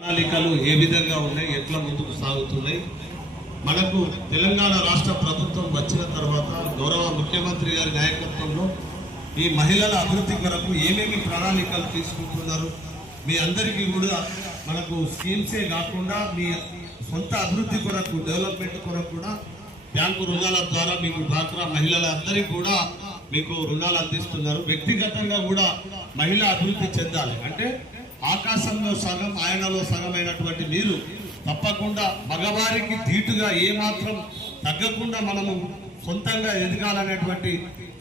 ప్రణాళికలు ఏ విధంగా ఉన్నాయి, ఎట్లా ముందుకు సాగుతున్నాయి. మనకు తెలంగాణ రాష్ట్ర ప్రభుత్వం వచ్చిన తర్వాత గౌరవ ముఖ్యమంత్రి గారి నాయకత్వంలో ఈ మహిళల అభివృద్ధి కొరకు ఏమేమి ప్రణాళికలు తీసుకుంటున్నారు, మీ అందరికీ కూడా మనకు స్కీమ్సే కాకుండా మీ సొంత అభివృద్ధి కొరకు, డెవలప్మెంట్ కొరకు కూడా బ్యాంకు రుణాల ద్వారా మీకు డ్వాక్రా మహిళలందరికీ కూడా మీకు రుణాలు అందిస్తున్నారు. వ్యక్తిగతంగా కూడా మహిళ అభివృద్ధి చెందాలి అంటే ఆకాశంలో సగం ఆయనలో సగమైనటువంటి మీరు తప్పకుండా మగవారికి ధీటుగా ఏమాత్రం తగ్గకుండా మనము సొంతంగా ఎదగాలనేటువంటి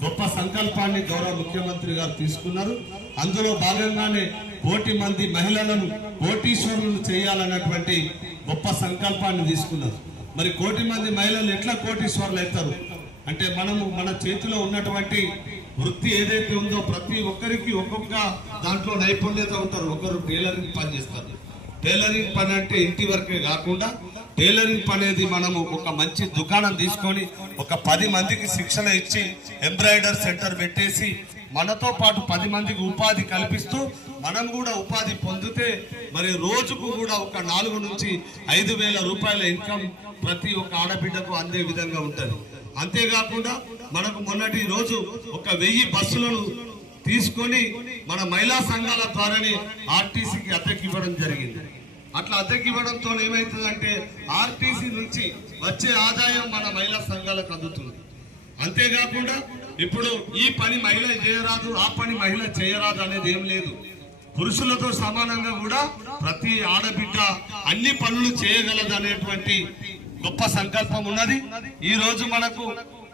గొప్ప సంకల్పాన్ని గౌరవ ముఖ్యమంత్రి గారు తీసుకున్నారు. అందులో భాగంగానే 1,00,00,000 మంది మహిళలను కోటీశ్వరులను చేయాలన్నటువంటి గొప్ప సంకల్పాన్ని తీసుకున్నారు. మరి 1,00,00,000 మంది మహిళలు ఎట్లా కోటీశ్వరులు అవుతారు అంటే మనము మన చేతిలో ఉన్నటువంటి వృత్తి ఏదైతే ఉందో ప్రతి ఒక్కరికి ఒక్కొక్క దాంట్లో నైపుణ్యత ఉంటారు. ఒకరు టైలరింగ్ పని చేస్తారు. టైలరింగ్ పని అంటే ఇంటి వరకే కాకుండా టైలరింగ్ పని అనేది మనము ఒక మంచి దుకాణం తీసుకొని ఒక 10 మందికి శిక్షణ ఇచ్చి ఎంబ్రాయిడరీ సెంటర్ పెట్టేసి మనతో పాటు 10 మందికి ఉపాధి కల్పిస్తూ మనం కూడా ఉపాధి పొందితే మరి రోజుకు కూడా ఒక 4 నుంచి 5,000 రూపాయల ఇన్కమ్ ప్రతి ఒక్క ఆడబిడ్డకు అందే విధంగా ఉంటుంది. అంతేకాకుండా మనకు మొన్నటి రోజు ఒక 1000 బస్సులను తీసుకొని మన మహిళా సంఘాల ద్వారానే ఆర్టీసీకి అద్దెకి ఇవ్వడం జరిగింది. అట్లా అద్దెకి ఇవ్వడంతో ఏమవుతుందంటే ఆర్టీసీ నుంచి వచ్చే ఆదాయం మన మహిళా సంఘాలకు అందుతుంది. అంతేకాకుండా ఇప్పుడు ఈ పని మహిళ చేయరాదు, ఆ పని మహిళ చేయరాదు అనేది ఏం లేదు. పురుషులతో సమానంగా కూడా ప్రతి ఆడబిడ్డ అన్ని పనులు చేయగలదు అనేటువంటి గొప్ప సంకల్పం ఉన్నది. ఈ రోజు మనకు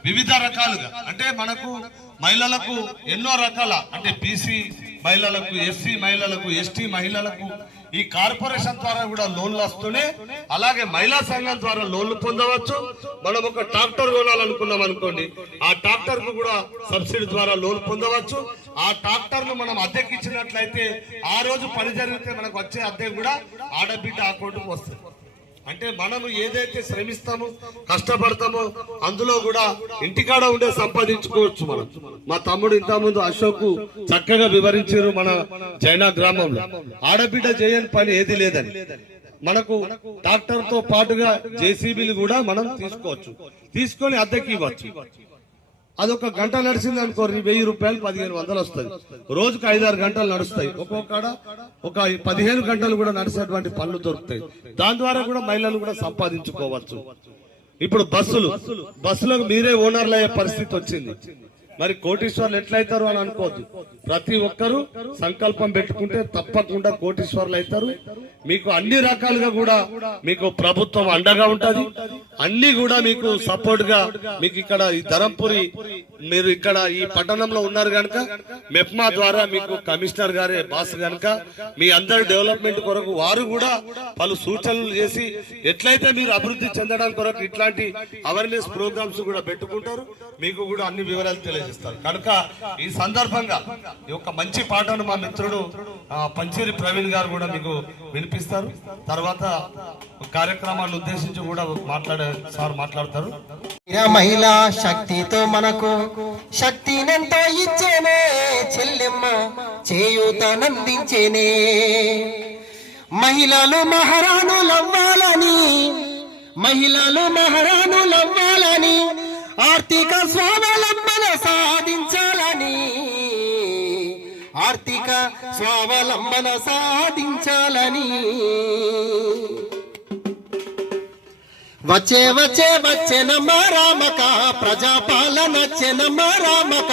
వివిధ రకాలుగా అంటే మనకు మహిళలకు ఎన్నో రకాల అంటే బీసీ మహిళలకు, ఎస్సీ మహిళలకు, ఎస్టీ మహిళలకు ఈ కార్పొరేషన్ ద్వారా కూడా లోన్లు వస్తూనే అలాగే మహిళా సంఘం ద్వారా లోన్లు పొందవచ్చు. మనం ఒక ట్రాక్టర్ కొనాలనుకున్నాం అనుకోండి, ఆ ట్రాక్టర్ కు కూడా సబ్సిడీ ద్వారా లోన్ పొందవచ్చు. ఆ ట్రాక్టర్ ను మనం అద్దెకిచ్చినట్లయితే ఆ రోజు పని జరిగితే మనకు వచ్చే అద్దె కూడా ఆడబిడ్డ అకౌంట్కి వస్తుంది. అంటే మనము ఏదైతే శ్రమిస్తామో కష్టపడతామో అందులో కూడా ఇంటికాడ ఉండే సంపాదించుకోవచ్చు. మనం మా తమ్ముడు ఇంతకుముందు అశోక్ చక్కగా వివరించారు. మన చైనా గ్రామంలో ఆడబిడ్డ చేయని పని ఏది లేదని మనకు ట్రాక్టర్ తో పాటుగా జేసీబీలు కూడా మనం తీసుకోవచ్చు, తీసుకొని అద్దెకి ఇవ్వచ్చు. అదొక గంట నడిచింది అనుకో 1,000 రూపాయలు 1,500 వస్తుంది. రోజుకు 5-6 గంటలు నడుస్తాయి. ఒక్కొక్కడ ఒక 15 గంటలు కూడా నడిచేటువంటి పనులు దొరుకుతాయి. దాని ద్వారా కూడా మహిళలు కూడా సంపాదించుకోవచ్చు. ఇప్పుడు బస్సులకు మీరే ఓనర్లు అయ్యే పరిస్థితి వచ్చింది. మరి కోటీశ్వర్లు ఎట్లయితారు అని అనుకోవద్దు. ప్రతి ఒక్కరూ సంకల్పం పెట్టుకుంటే తప్పకుండా కోటీశ్వర్లు అవుతారు. మీకు అన్ని రకాలుగా కూడా మీకు ప్రభుత్వం అండగా ఉంటది. అన్ని కూడా మీకు సపోర్ట్ గా మీకు ఇక్కడ ఈ ధరంపురి మీరు ఇక్కడ ఈ పట్టణంలో ఉన్నారు కనుక మెప్మా ద్వారా మీకు కమిషనర్ గారే బాస్ కనుక మీ అందరి డెవలప్మెంట్ కొరకు వారు కూడా పలు సూచనలు చేసి ఎట్లయితే మీరు అభివృద్ధి చెందడానికి కొరకు ఇట్లాంటి అవేర్నెస్ ప్రోగ్రామ్స్ కూడా పెట్టుకుంటారు. మీకు కూడా అన్ని వివరాలు తెలియజేస్తారు. కనుక ఈ సందర్భంగా ఈ యొక్క మంచి పాటను మా మిత్రుడు పంచేరి ప్రవీణ్ గారు కూడా మీకు వినిపిస్తారు. తర్వాత కార్యక్రమాన్ని ఉద్దేశించి కూడా మాట్లాడతారు. మహిళా శక్తితో మనకు శక్తినెంతో ఇచ్చేనే చెల్లెమ్మ చేయూతనందించేనే. మహిళలు మహారాణులవ్వాలని ఆర్థిక స్వావలంబన సాధించాలని వచ్చేనమ్మ రామక ప్రజాపాలన చెనమ్మ రామక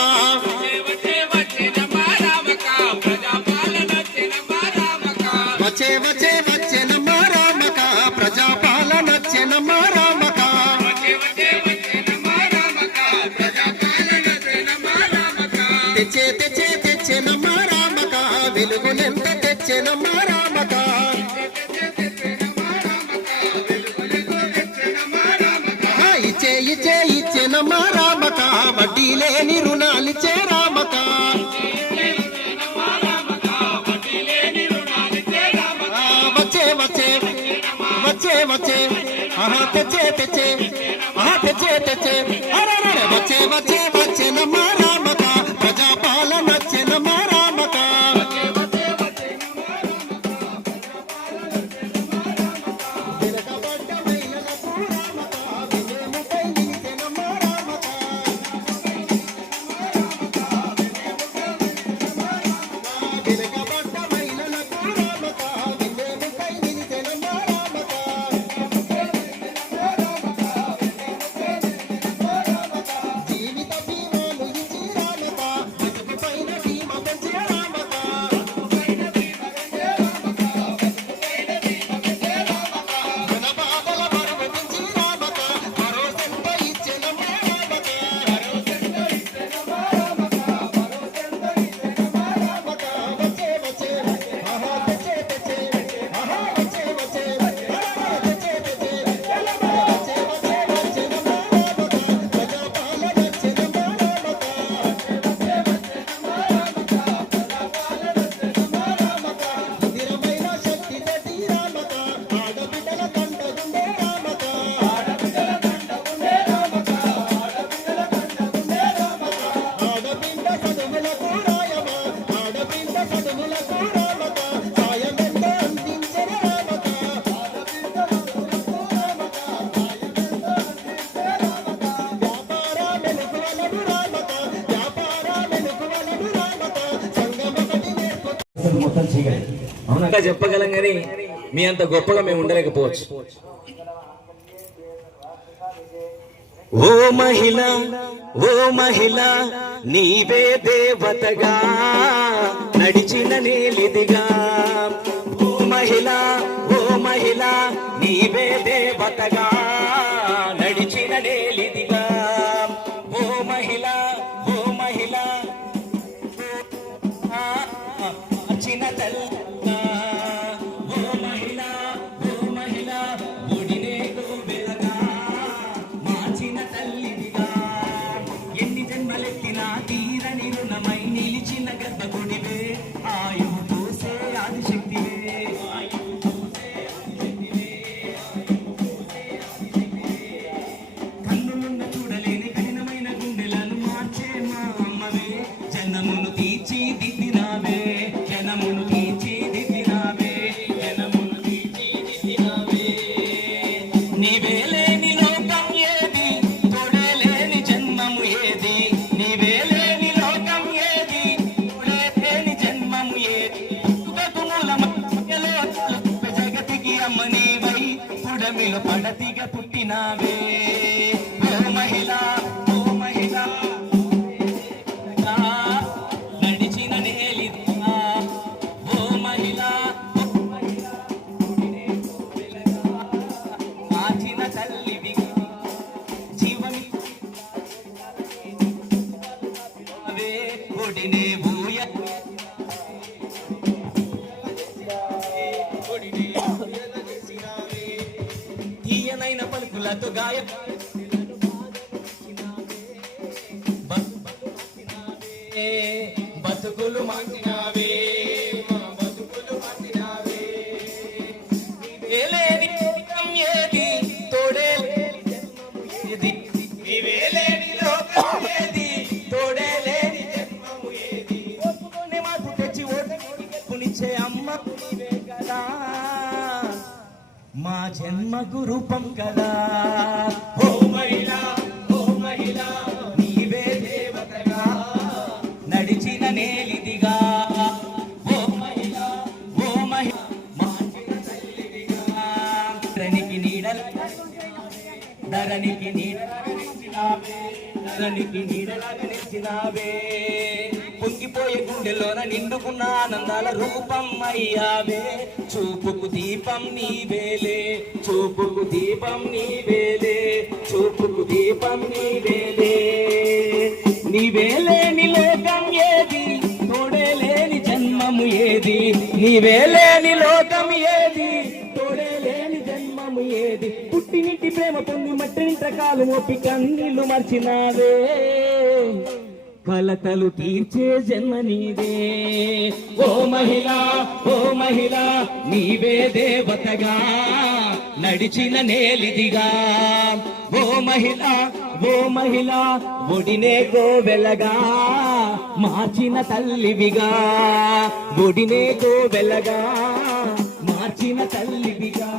వచ్చేనమ్మ రామక ప్రజాపాలన చెనమ్మ రామక తెచ్చేనమ్మ రామక వెలుగునెంత తెచ్చెనమ్మ రామక ఇచ్చేనమ్మ రామక వడ్డీ లేని రుణాలిచ్చే రామక వచ్చే వచ్చేనమ్మ రామక ప్రజాపాలన చెనమ్మ రామక గొప్పగా చెప్పగలం కానీ మీ అంత గొప్పగా మేము ఉండలేకపోవచ్చు. ఓ మహిళ ఓ మహిళ నీవే దేవతగా నడిచిన నేలిదిగా. ఓ మహిళ ఓ మహిళ నీవే దేవతగా నడిచిన నేలిదిగా. ఓ మహిళ ఓ మహిళ చిన్న తల్లిగా. ఓ మహిళ ఓ మహిళ ఒడినే గోబెలగా మార్చిన తల్లిదిగా. ఎన్ని జన్మలెత్తినా తీరని రుణమై నిలిచిన గర్భగుడివే ఆయువు పోసే ఆదిశక్తివే. కన్నులున్న చూడలేని కఠినమైన గుండెలను మార్చే మా అమ్మవే జనమును తీర్చి దిద్దినావే. జనమును తీర్చి దిద్దినావే. జనమును తీర్చి దిద్దినావే. నీవే లేని లోకం ఏది తోడే లేని జన్మము ఏది. నీవే లేని లోకం ఏది తోడే లేని జన్మము ఏది. తుగకు మూలమలో జగతికి అమ్మ నీవై పుడమిలో పడతిగా పుట్టినావే. ఓ మహిళ ఓ మహిళ నడిచిన నేలిదిగా. ఓ మహిళ ఓ మహిళ మార్చిన తల్లివిగా. జీవమే ఒడినే ఊయ తీయనైన పలుకులతో గాయ బతుకులు మార్చినావే. మా బతుకులు మార్చినావే. నీవే లేని లోకం ఏది తోడే లేని జన్మము ఏది. నీవే లేని లోకం ఏది తోడే లేని జన్మము ఏది. ఒప్పుకొని మాకు తెచ్చి ఓటనిచ్చే అమ్మ నీవే కదా మా జన్మకు రూపం కదా. ఓ మహిళ ఓ మహిళ నీవే దేవతగా నడిచిన నేలిదిగా. ఓ మహిళ ఓ మహిళ మార్చిన తల్లిదిగా. ధరణికి నీడలాగా ధరణికి నీడలాగా నిలిచినావే. ధరణికి నీడలాగా నిలిచినావే. పొంగిపోయే గుండెలోన నిండుకున్న ఆనందాల రూపం అయ్యావే. చూపుకు దీపం నీవేలే. చూపుకు దీపం నీవేలే. చూపుకు దీపం నీవేలే. నీవే లేని లోకం ఏది తోడే లేని జన్మము ఏది. నీవే లేని లోకం ఏది తోడే లేని జన్మము ఏది. పుట్టినింటి ప్రేమ పొంది మట్టినింట కాలు మోపి కన్నీళ్లు మర్చినావే. కలతలు తీర్చే జన్మ నీవే. ఓ మహిళ ఓ మహిళ నీవే దేవతగా నడిచిన నేలిదిగా. ఓ మహిళ ఓ మహిళ ఒడినే గోవెలగా మార్చిన తల్లివిగా. ఒడినే గోవెలగా మార్చిన తల్లివిగా.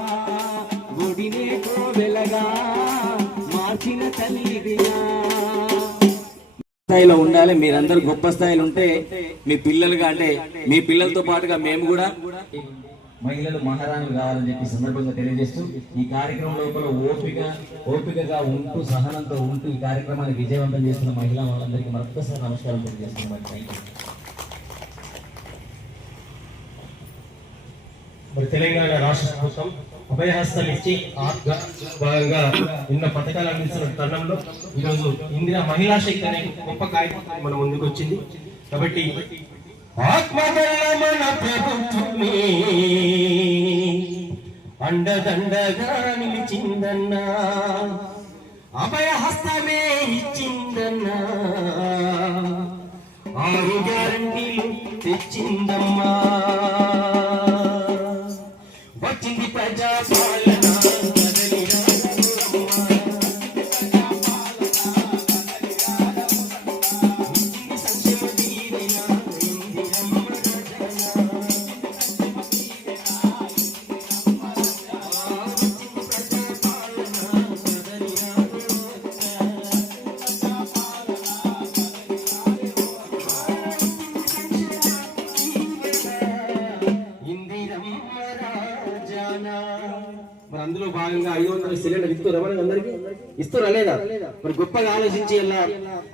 ఒడినే గోవెలగా మార్చిన తల్లివిగా. స్థాయిలో ఉండాలి. మీరందరూ గొప్ప స్థాయిలో ఉంటే మీ పిల్లలుగా అంటే మీ పిల్లలతో పాటుగా మేము కూడా మహిళలు మహారాణులు కావాలని చెప్పి సందర్భంగా తెలియజేస్తూ ఈ కార్యక్రమం లోపల ఓపికగా ఉంటూ సహనంతో ఉంటూ ఈ కార్యక్రమాన్ని విజయవంతం చేస్తున్న మహిళా వాళ్ళందరికీ మరొకసారి నమస్కారం తెలియజేస్తున్నాం. మరి తెలంగాణ రాష్ట్ర ప్రభుత్వం అభయహస్తాలు ఇచ్చి భాగంగా నిన్న పథకాలు అందిస్తున్న తరుణంలో ఈరోజు ఇందిరా మహిళా శక్తి అనే గొప్ప కార్యక్రమం మన ముందుకు వచ్చింది. కాబట్టి ఆత్మగల్ల మన ప్రభుత్వమే అండదండగా నిలిచిందన్నా. అభయహస్తమే ఇచ్చిందన్నా. 6 గ్యారంటీలు తెచ్చిందమ్మా. వచ్చింది ప్రజాపాలన ఇందిరమ్మ మరి అందులో భాగంగా 500 సిలిండర్ ఇస్తురా మనకి అందరికి ఇస్తురా లేదా? మరి గొప్పగా ఆలోచించి ఇలా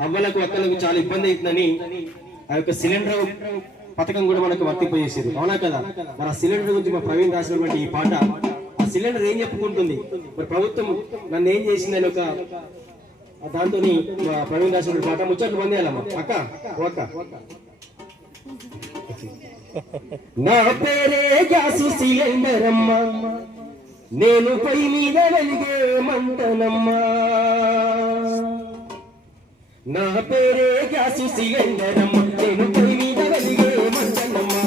అవ్వలకు అక్కలకు చాలా ఇబ్బంది అవుతుందని ఆ యొక్క సిలిండర్ పథకం కూడా మనకు వర్తింపజేసేది, అవునా కదా? మరి ఆ సిలిండర్ గురించి మా ప్రవీణ్ రాసినటువంటి ఈ పాట, ఆ సిలిండర్ ఏం చెప్పుకుంటుంది, మరి ప్రభుత్వం నన్ను ఏం చేసిందని ఒక దాంతో ప్రవీణ్ రాసినటువంటి పాట ముచ్చట్లు పొందేయాలమ్మా అక్క ఓక. నా పేరే గ్యాసు సిలిండర్ అమ్మా, నేను పై మీద వెలిగే మంటనమ్మా. నా పేరే గ్యాసు సిలిండర్ అమ్మా, నేను పై మీద వెలిగే మంటనమ్మా.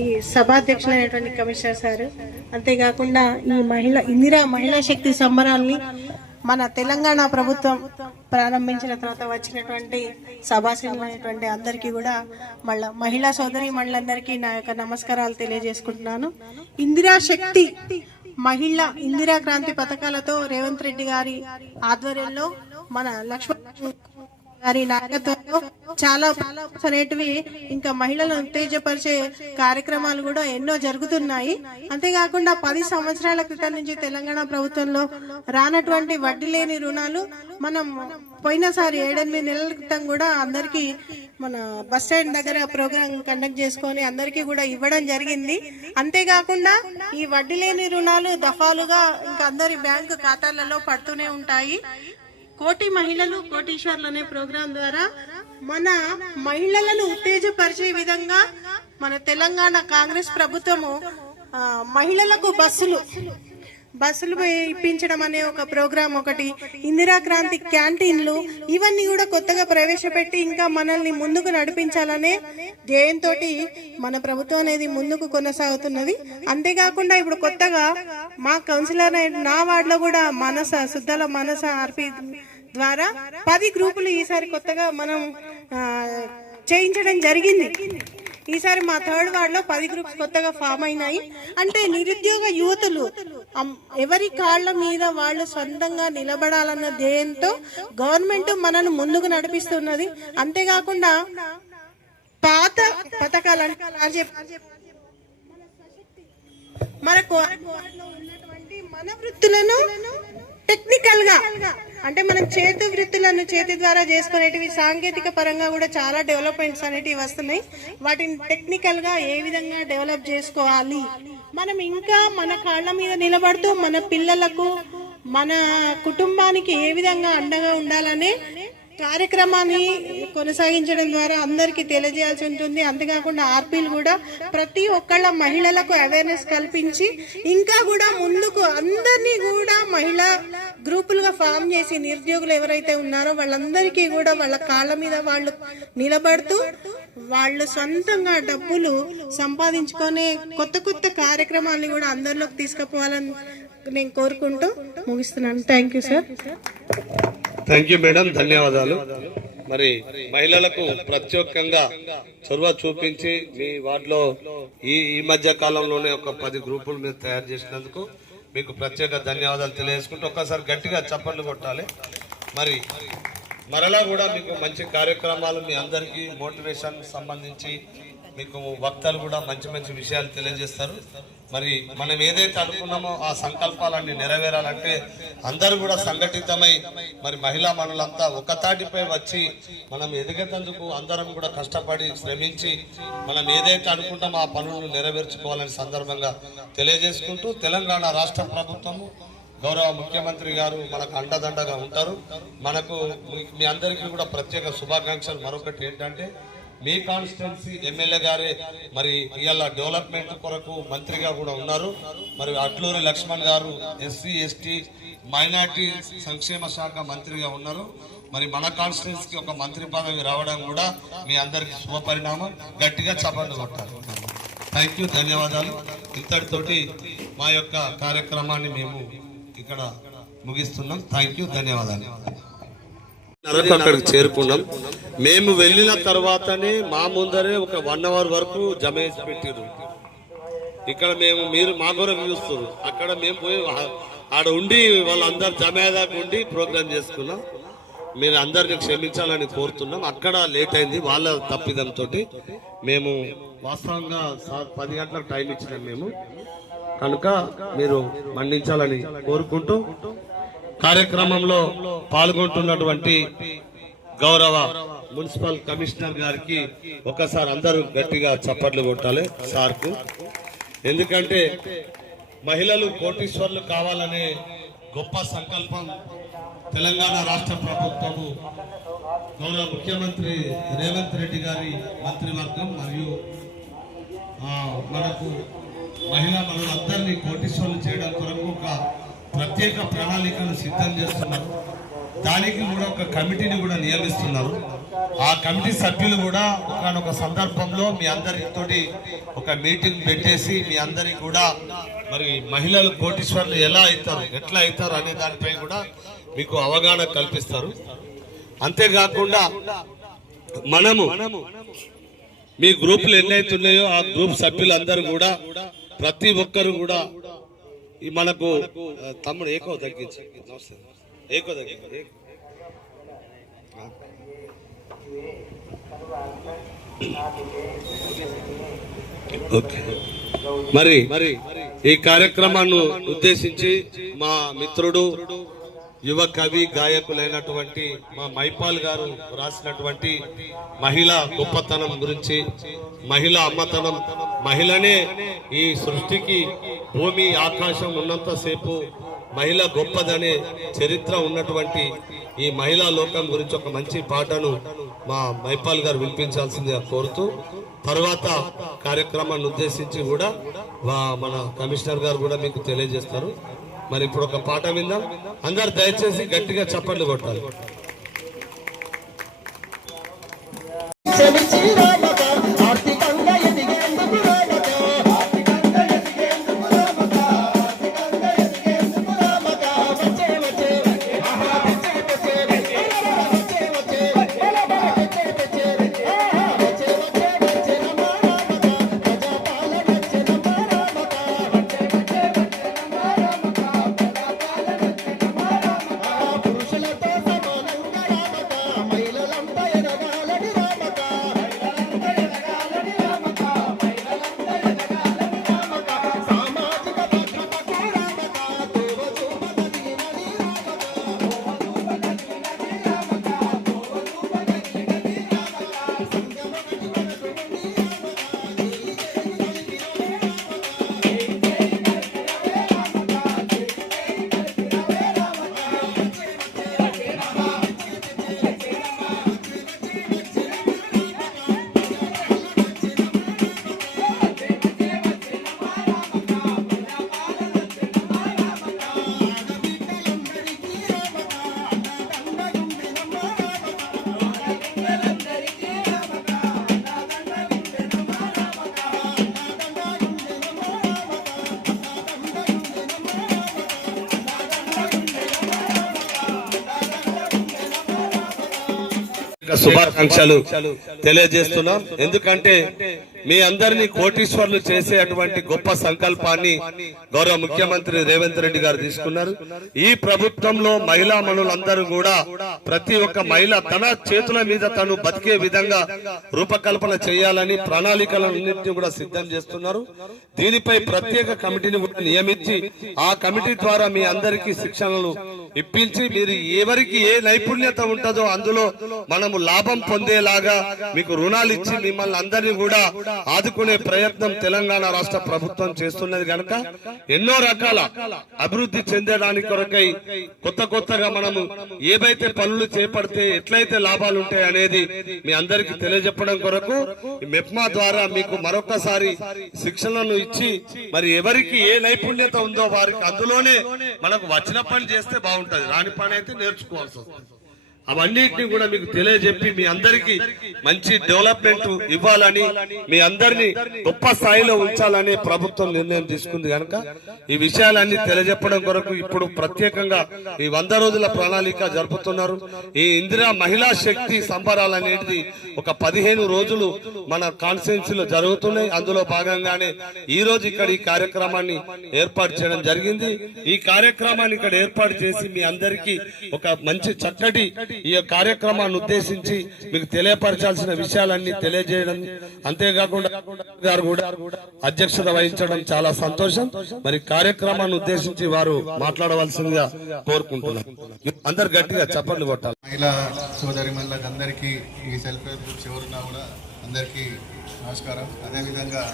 ఈ సభాధ్యక్షులైనటువంటి కమిషనర్ సార్, అంతేకాకుండా ఈ ఇందిరా మహిళా శక్తి సంబరాల్ని మన తెలంగాణ ప్రభుత్వం ప్రారంభించిన తర్వాత వచ్చినటువంటి సభాసీనులైనటువంటి అందరికీ కూడా మహిళా సోదరి మహిళలందరికీ నా యొక్క నమస్కారాలు తెలియజేసుకుంటున్నాను. ఇందిరా శక్తి ఇందిరా క్రాంతి పథకాలతో రేవంత్ రెడ్డి గారి ఆధ్వర్యంలో మన లక్ష్మణ్ గారి నాయకత్వంలో చాలా అనేటివి ఇంకా మహిళలను ఉత్తేజపరిచే కార్యక్రమాలు కూడా ఎన్నో జరుగుతున్నాయి. అంతేకాకుండా 10 సంవత్సరాల క్రితం నుంచి తెలంగాణ ప్రభుత్వంలో రానటువంటి వడ్డీ లేని రుణాలు మనం పోయినసారి 7-8 నెలల క్రితం కూడా అందరికీ మన బస్ స్టాండ్ దగ్గర ప్రోగ్రామ్ కండక్ట్ చేసుకొని అందరికీ కూడా ఇవ్వడం జరిగింది. అంతేకాకుండా ఈ వడ్డీ లేని రుణాలు దఫాలుగా ఇంకా అందరి బ్యాంకు ఖాతాలలో పడుతూనే ఉంటాయి. కోటి మహిళలు కోటీశ్వర్లు అనే ప్రోగ్రాం ద్వారా మన మహిళలను ఉత్తేజపరిచే విధంగా మన తెలంగాణ కాంగ్రెస్ ప్రభుత్వము మహిళలకు బస్సులు ఇప్పించడం అనే ఒక ప్రోగ్రాం, ఒకటి ఇందిరా క్రాంతి క్యాంటీన్లు, ఇవన్నీ కూడా కొత్తగా ప్రవేశపెట్టి ఇంకా మనల్ని ముందుకు నడిపించాలనే ధ్యేయంతో మన ప్రభుత్వం అనేది ముందుకు కొనసాగుతున్నది. అంతేకాకుండా ఇప్పుడు కొత్తగా మా కౌన్సిలర్ నా వార్డులో కూడా సుద్దల మనస ఆర్పి ద్వారా 10 గ్రూపులు ఈసారి కొత్తగా మనం చేయించడం జరిగింది. ఈసారి మా 3rd వార్డులో 10 గ్రూప్స్ కొత్తగా ఫామ్ అయినాయి. అంటే నిరుద్యోగ యువతులు ఎవరి కాళ్ళ మీద వాళ్ళు సొంతంగా నిలబడాలన్న ధ్యేయంతో గవర్నమెంట్ మనను ముందుకు నడిపిస్తున్నది. అంతేకాకుండా పాత పథకాలు మనకు ఉన్నటువంటి మన వృత్తులను టెక్నికల్ గా అంటే మనం చేతి ద్వారా చేసుకునేటివి సాంకేతిక పరంగా కూడా చాలా డెవలప్మెంట్స్ అనేటివి వస్తున్నాయి. వాటిని టెక్నికల్ గా ఏ విధంగా డెవలప్ చేసుకోవాలి, మనం ఇంకా మన కాళ్ళ మీద నిలబడుతూ మన పిల్లలకు మన కుటుంబానికి ఏ విధంగా అండగా ఉండాలనే కార్యక్రమాన్ని కొనసాగించడం ద్వారా అందరికీ తెలియజేయాల్సి ఉంటుంది. అంతేకాకుండా ఆర్పీలు కూడా ప్రతి ఒక్కళ్ళ మహిళలకు అవేర్నెస్ కల్పించి ఇంకా కూడా ముందుకు అందరినీ కూడా మహిళా గ్రూపులుగా ఫామ్ చేసి నిరుద్యోగులు ఎవరైతే ఉన్నారో వాళ్ళందరికీ కూడా వాళ్ళ కాళ్ళ మీద వాళ్ళు నిలబడుతూ వాళ్ళు సొంతంగా డబ్బులు సంపాదించుకొని కొత్త కొత్త కార్యక్రమాలను కూడా అందరిలోకి తీసుకుపోవాలని నేను కోరుకుంటూ ముగిస్తున్నాను. Thank you sir. Thank you madam, ధన్యవాదాలు. మరి మహిళలకు ప్రత్యేకంగా చొరవ చూపించి మీ వార్డులో ఈ మధ్య కాలంలోనే ఒక 10 గ్రూపులు మీరు తయారు చేసినందుకు మీకు ప్రత్యేక ధన్యవాదాలు తెలియజేసుకుంటూ ఒక్కసారి గట్టిగా చప్పట్లు కొట్టాలి. మరి మరలా కూడా మీకు మంచి కార్యక్రమాలు మీ అందరికీ మోటివేషన్ సంబంధించి మీకు వక్తలు కూడా మంచి మంచి విషయాలు తెలియజేస్తారు. మరి మనం ఏదైతే అనుకున్నామో ఆ సంకల్పాలన్నీ నెరవేరాలంటే అందరూ కూడా సంఘటితమై మరి మహిళా మనులంతా ఒక తాటిపై వచ్చి మనం ఎదిగేందుకు అందరం కూడా కష్టపడి శ్రమించి మనం ఏదైతే అనుకుంటామో ఆ పనులను నెరవేర్చుకోవాలని సందర్భంగా తెలియజేసుకుంటూ తెలంగాణ రాష్ట్ర ప్రభుత్వము గౌరవ ముఖ్యమంత్రి గారు మనకు అండదండగా ఉంటారు. మనకు మీ అందరికీ కూడా ప్రత్యేక శుభాకాంక్షలు. మరొకటి ఏంటంటే మీ కాన్స్టిట్యున్సీ ఎమ్మెల్యే గారే మరి ఇవాళ డెవలప్మెంట్ కొరకు మంత్రిగా కూడా ఉన్నారు. మరి అట్లూరి లక్ష్మణ్ గారు ఎస్సీ ఎస్టీ మైనార్టీ సంక్షేమ శాఖ మంత్రిగా ఉన్నారు. మరి మన కాన్స్టిట్యున్సీకి ఒక మంత్రి పదవి రావడం కూడా మీ అందరికీ శుభపరిణామం. గట్టిగా చప్పట్లు కొట్టాలి. థ్యాంక్ యూ, ధన్యవాదాలు. ఇంతటితోటి మా యొక్క కార్యక్రమాన్ని మేము ఇక్కడ ముగిస్తున్నాం. థ్యాంక్ యూ, ధన్యవాదాలు. అక్కడికి చేరుకున్నాం. మేము వెళ్ళిన తర్వాతనే మా ముందరే ఒక 1 అవర్ వరకు జమ చేసి పెట్టిరు. ఇక్కడ మేము మీరు మా కొరకు చూస్తారు. అక్కడ మేము పోయి ఆడ ఉండి వాళ్ళందరూ జమ అయ్యేదాకా ఉండి ప్రోగ్రామ్ చేసుకున్నాం. మీరు అందరిని క్షమించాలని కోరుతున్నాం. అక్కడ లేట్ అయింది వాళ్ళ తప్పిదంతో. మేము వాస్తవంగా 10 గంటలకు టైం ఇచ్చినాం మేము, కనుక మీరు మన్నించాలని కోరుకుంటూ కార్యక్రమంలో పాల్గొంటున్నటువంటి గౌరవ మున్సిపల్ కమిషనర్ గారికి ఒకసారి అందరూ గట్టిగా చప్పట్లు కొట్టాలి సార్కు. ఎందుకంటే మహిళలు కోటీశ్వర్లు కావాలనే గొప్ప సంకల్పం తెలంగాణ రాష్ట్ర ప్రభుత్వము గౌరవ ముఖ్యమంత్రి రేవంత్ రెడ్డి గారి మంత్రివర్గం మరియు మనకు మహిళా మనులందరినీ కోటీశ్వర్లు చేయడం కొరకు ఒక ప్రత్యేక ప్రణాళికను సిద్ధం చేస్తున్నారు. దానికి కూడా ఒక కమిటీని కూడా నియమిస్తున్నారు. ఆ కమిటీ సభ్యులు కూడా ఒకనొక సందర్భంలో మీ అందరితోటి ఒక మీటింగ్ పెట్టేసి మీ అందరికి కూడా మరి మహిళలు కోటీశ్వర్లు ఎలా అవుతారు, ఎట్లా అవుతారు అనే దానిపై కూడా మీకు అవగాహన కల్పిస్తారు. అంతేకాకుండా మనము మీ గ్రూపులు ఎన్నైతున్నాయో ఆ గ్రూప్ సభ్యులందరూ కూడా ప్రతి ఒక్కరు కూడా మనకు తమ్ముడు ఏకో తగ్గించి ఏకో తగ్గించి ఓకే. మరి ఈ కార్యక్రమాన్ని ఉద్దేశించి మా మిత్రుడు యువ కవి గాయకులైనటువంటి మా మైపాల్ గారు రాసినటువంటి మహిళా గొప్పతనం గురించి, మహిళా అమ్మతనం, మహిళనే ఈ సృష్టికి భూమి ఆకాశం ఉన్నంతసేపు మహిళ గొప్పదనే చరిత్ర ఉన్నటువంటి ఈ మహిళా లోకం గురించి ఒక మంచి పాటను మా మైపాల్ గారు వినిపించాల్సిందిగా కోరుతూ తర్వాత కార్యక్రమాన్ని ఉద్దేశించి కూడా మన కమిషనర్ గారు కూడా మీకు తెలియజేస్తారు. మరి ఇప్పుడు ఒక పాట విందాం. అందరు దయచేసి గట్టిగా చప్పట్లు కొట్టాలి. ప్రత్యేక శుభాకాంక్షలు తెలియజేస్తున్నాం. ఎందుకంటే మీ అందరినీ కోటీశ్వర్లు చేసేటువంటి గొప్ప సంకల్పాన్ని గౌరవ ముఖ్యమంత్రి రేవంత్ రెడ్డి గారు తీసుకున్నారు. ఈ ప్రభుత్వంలో మహిళా మనులందరూ కూడా ప్రతి ఒక్క మహిళ తన చేతుల మీద తను బతికే విధంగా రూపకల్పన చేయాలని ప్రణాళికలన్నింటినీ కూడా సిద్ధం చేస్తున్నారు. దీనిపై ప్రత్యేక కమిటీని కూడా నియమించి ఆ కమిటీ ద్వారా మీ అందరికీ శిక్షణలు ఇప్పించి మీరు ఎవరికి ఏ నైపుణ్యత ఉంటుందో అందులో మనము లాభం పొందేలాగా మీకు రుణాలు ఇచ్చి మిమ్మల్ని అందరినీ కూడా ఆదుకునే ప్రయత్నం తెలంగాణ రాష్ట్ర ప్రభుత్వం చేస్తున్నది కనుక ఎన్నో రకాల అభివృద్ధి చెందడానికి కొరకై కొత్తగా మనము ఏవైతే పనులు చేపడితే ఎట్లయితే లాభాలు ఉంటాయి అనేది మీ అందరికీ తెలియజెప్పడం కొరకు మెప్మా ద్వారా మీకు మరొకసారి శిక్షణను ఇచ్చి మరి ఎవరికి ఏ నైపుణ్యత ఉందో వారికి అందులోనే మనకు వచ్చిన పని చేస్తే బాగుంటది, రాని పని అయితే నేర్చుకోవాల్సి వస్తుంది. అవన్నిటిని కూడా మీకు తెలియజెప్పి మీ అందరికీ మంచి డెవలప్మెంట్ ఇవ్వాలని మీ అందరినీ గొప్ప స్థాయిలో ఉంచాలని ప్రభుత్వం నిర్ణయం తీసుకుంది కనుక ఈ విషయాలన్నీ తెలియజెప్పడం కొరకు ఇప్పుడు ప్రత్యేకంగా ఈ 100 రోజుల ప్రణాళిక జరుపుతున్నారు. ఈ ఇందిరా మహిళా శక్తి సంబరాలు అనేది ఒక 15 రోజులు మన కాన్స్టిట్యున్సీలో జరుగుతున్నాయి. అందులో భాగంగానే ఈ రోజు ఇక్కడ ఈ కార్యక్రమాన్ని ఏర్పాటు చేయడం జరిగింది. ఈ కార్యక్రమాన్ని ఇక్కడ ఏర్పాటు చేసి మీ అందరికీ ఒక మంచి చక్కటి ఈ కార్యక్రమాన్ని ఉద్దేశించి మీకు తెలియపరచాల్సిన విషయాలన్నీ తెలియజేయడం, అంతేకాకుండా గారు కూడా అధ్యక్షత వహించడం చాలా సంతోషం. మరి కార్యక్రమాన్ని ఉద్దేశించి వారు మాట్లాడవలసిందిగా కోరుకుంటున్నారు. అందరు గట్టిగా చప్పట్లు కొట్టాలి. మహిళా సోదరి మహిళలకు అందరికీ ఈ సెల్ఫ్ హెల్ప్ గ్రూప్స్ ఎవరున్నా కూడా అందరికీ నమస్కారం. అదేవిధంగా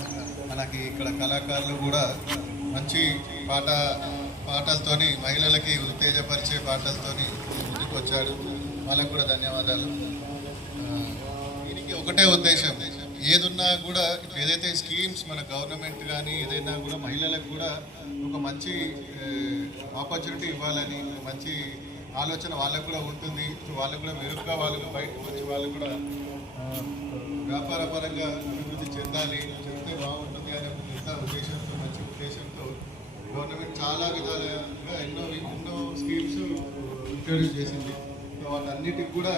మనకి ఇక్కడ కళాకారులు కూడా మంచి పాటలతోని మహిళలకి ఉత్తేజపరిచే పాటలతోని ముందుకు వచ్చారు. వాళ్ళకు కూడా ధన్యవాదాలు. దీనికి ఒకటే ఉద్దేశం, ఏదున్నా కూడా ఏదైతే స్కీమ్స్ మన గవర్నమెంట్ కానీ ఏదైనా కూడా మహిళలకు కూడా ఒక మంచి ఆపర్చునిటీ ఇవ్వాలని మంచి ఆలోచన వాళ్ళకు కూడా ఉంటుంది. వాళ్ళకు కూడా మెరుగ్గా వాళ్ళకు బయటకు వచ్చి వాళ్ళు కూడా వ్యాపార పరంగా అభివృద్ధి చెందాలి, చెప్తే బాగుంటుంది అనే ఉద్దేశంతో మంచి ఉద్దేశంతో గవర్నమెంట్ చాలా విధాలుగా ఎన్నో స్కీమ్స్ ఇంట్రడ్యూస్ చేసింది. వాటన్నిటికి కూడా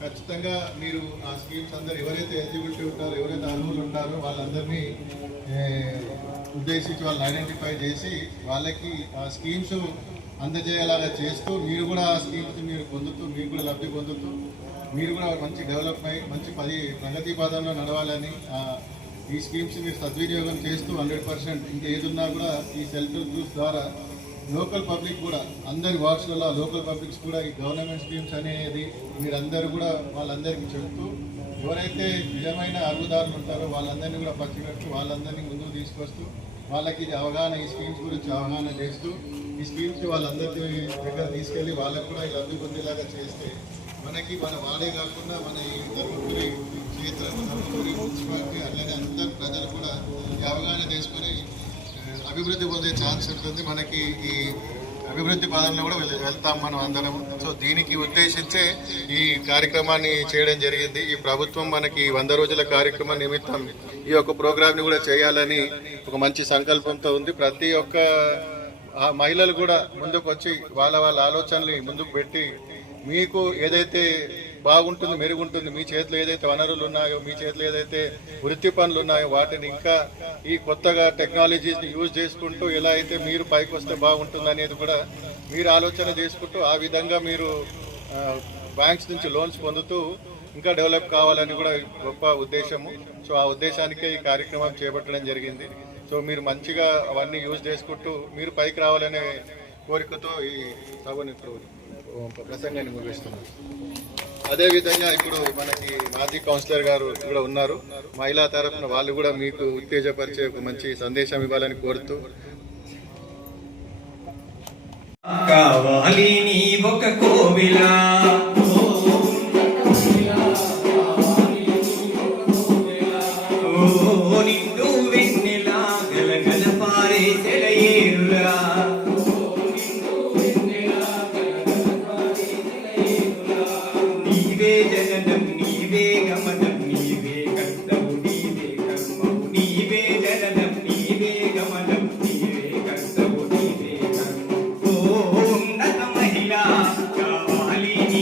ఖచ్చితంగా మీరు ఆ స్కీమ్స్ అందరూ ఎవరైతే ఎలిజిబిలిటీ ఉంటారో ఎవరైతే అర్హులు ఉంటారో వాళ్ళందరినీ ఉద్దేశించి వాళ్ళని ఐడెంటిఫై చేసి వాళ్ళకి ఆ స్కీమ్స్ అందజేయాలా చేస్తూ మీరు కూడా ఆ స్కీమ్స్ మీరు పొందుతూ మీరు కూడా లబ్ధి పొందుతూ మీరు కూడా మంచి డెవలప్ అయ్యి మంచి ప్రగతి పదంలో నడవాలని ఈ స్కీమ్స్ మీరు సద్వినియోగం చేస్తూ 100% ఇంకేదున్నా కూడా ఈ సెల్ఫ్ హెల్ప్ గ్రూప్స్ ద్వారా లోకల్ పబ్లిక్ కూడా అందరి వార్డ్స్లలో లోకల్ పబ్లిక్స్ కూడా ఈ గవర్నమెంట్ స్కీమ్స్ అనేది మీరందరూ కూడా వాళ్ళందరికీ చెప్తూ ఎవరైతే నిజమైన అర్హుదారులు ఉంటారో వాళ్ళందరినీ కూడా పచ్చిగట్టు వాళ్ళందరినీ ముందుకు తీసుకొస్తూ వాళ్ళకి ఇది అవగాహన ఈ స్కీమ్స్ గురించి అవగాహన చేస్తూ ఈ స్కీమ్స్ వాళ్ళందరి దగ్గర తీసుకెళ్ళి వాళ్ళకు కూడా ఈ లబ్ధి పొందేలాగా చేస్తే మనకి మన వాడే కాకుండా మన ఈ ధర్మపురి క్షేత్ర ధర్మపురి మున్సిపాలిటీ అలానే అందరు ప్రజలు కూడా ఈ అవగాహన తీసుకొని అభివృద్ధి పొందే ఛాన్స్ ఉంటుంది. మనకి ఈ అభివృద్ధి పదంలో కూడా వెళ్తాం మనం అందరం. సో దీనికి ఉద్దేశించే ఈ కార్యక్రమాన్ని చేయడం జరిగింది. ఈ ప్రభుత్వం మనకి 100 రోజుల కార్యక్రమం నిమిత్తం ఈ యొక్క ప్రోగ్రామ్ని కూడా చేయాలని ఒక మంచి సంకల్పంతో ఉంది. ప్రతి ఒక్క మహిళలు కూడా ముందుకు వచ్చి వాళ్ళ ఆలోచనల్ని ముందుకు పెట్టి మీకు ఏదైతే బాగుంటుంది మెరుగుంటుంది, మీ చేతిలో ఏదైతే వనరులు ఉన్నాయో మీ చేతిలో ఏదైతే వృత్తి పనులు ఉన్నాయో వాటిని ఇంకా ఈ కొత్తగా టెక్నాలజీస్ని యూజ్ చేసుకుంటూ ఎలా అయితే మీరు పైకి వస్తే బాగుంటుంది అనేది కూడా మీరు ఆలోచన చేసుకుంటూ ఆ విధంగా మీరు బ్యాంక్స్ నుంచి లోన్స్ పొందుతూ ఇంకా డెవలప్ కావాలని కూడా గొప్ప ఉద్దేశము. సో ఆ ఉద్దేశానికే ఈ కార్యక్రమం చేపట్టడం జరిగింది. సో మీరు మంచిగా అవన్నీ యూజ్ చేసుకుంటూ మీరు పైకి రావాలనే కోరికతో ఈ సభని ప్రసంగాన్ని ముగిస్తున్నాను. అదేవిధంగా ఇప్పుడు మనకి మాజీ కౌన్సిలర్ గారు కూడా ఉన్నారు. మహిళా తరఫున వాళ్ళు కూడా మీకు ఉత్తేజపరిచే ఒక మంచి సందేశం ఇవ్వాలని కోరుతూ, కావాలి నీ ఒక కోవిలా నిండు వెన్నెలా గలగల పారే సెలయేరులా నీవే జననం నీవే గమనం నీవే కర్తవు నీవే కర్మవు నీవే జననం నీవే గమనం నీవే కర్తవు నీవే కర్మవు. ఓ ఉన్నత మహిళ కావాలి నీ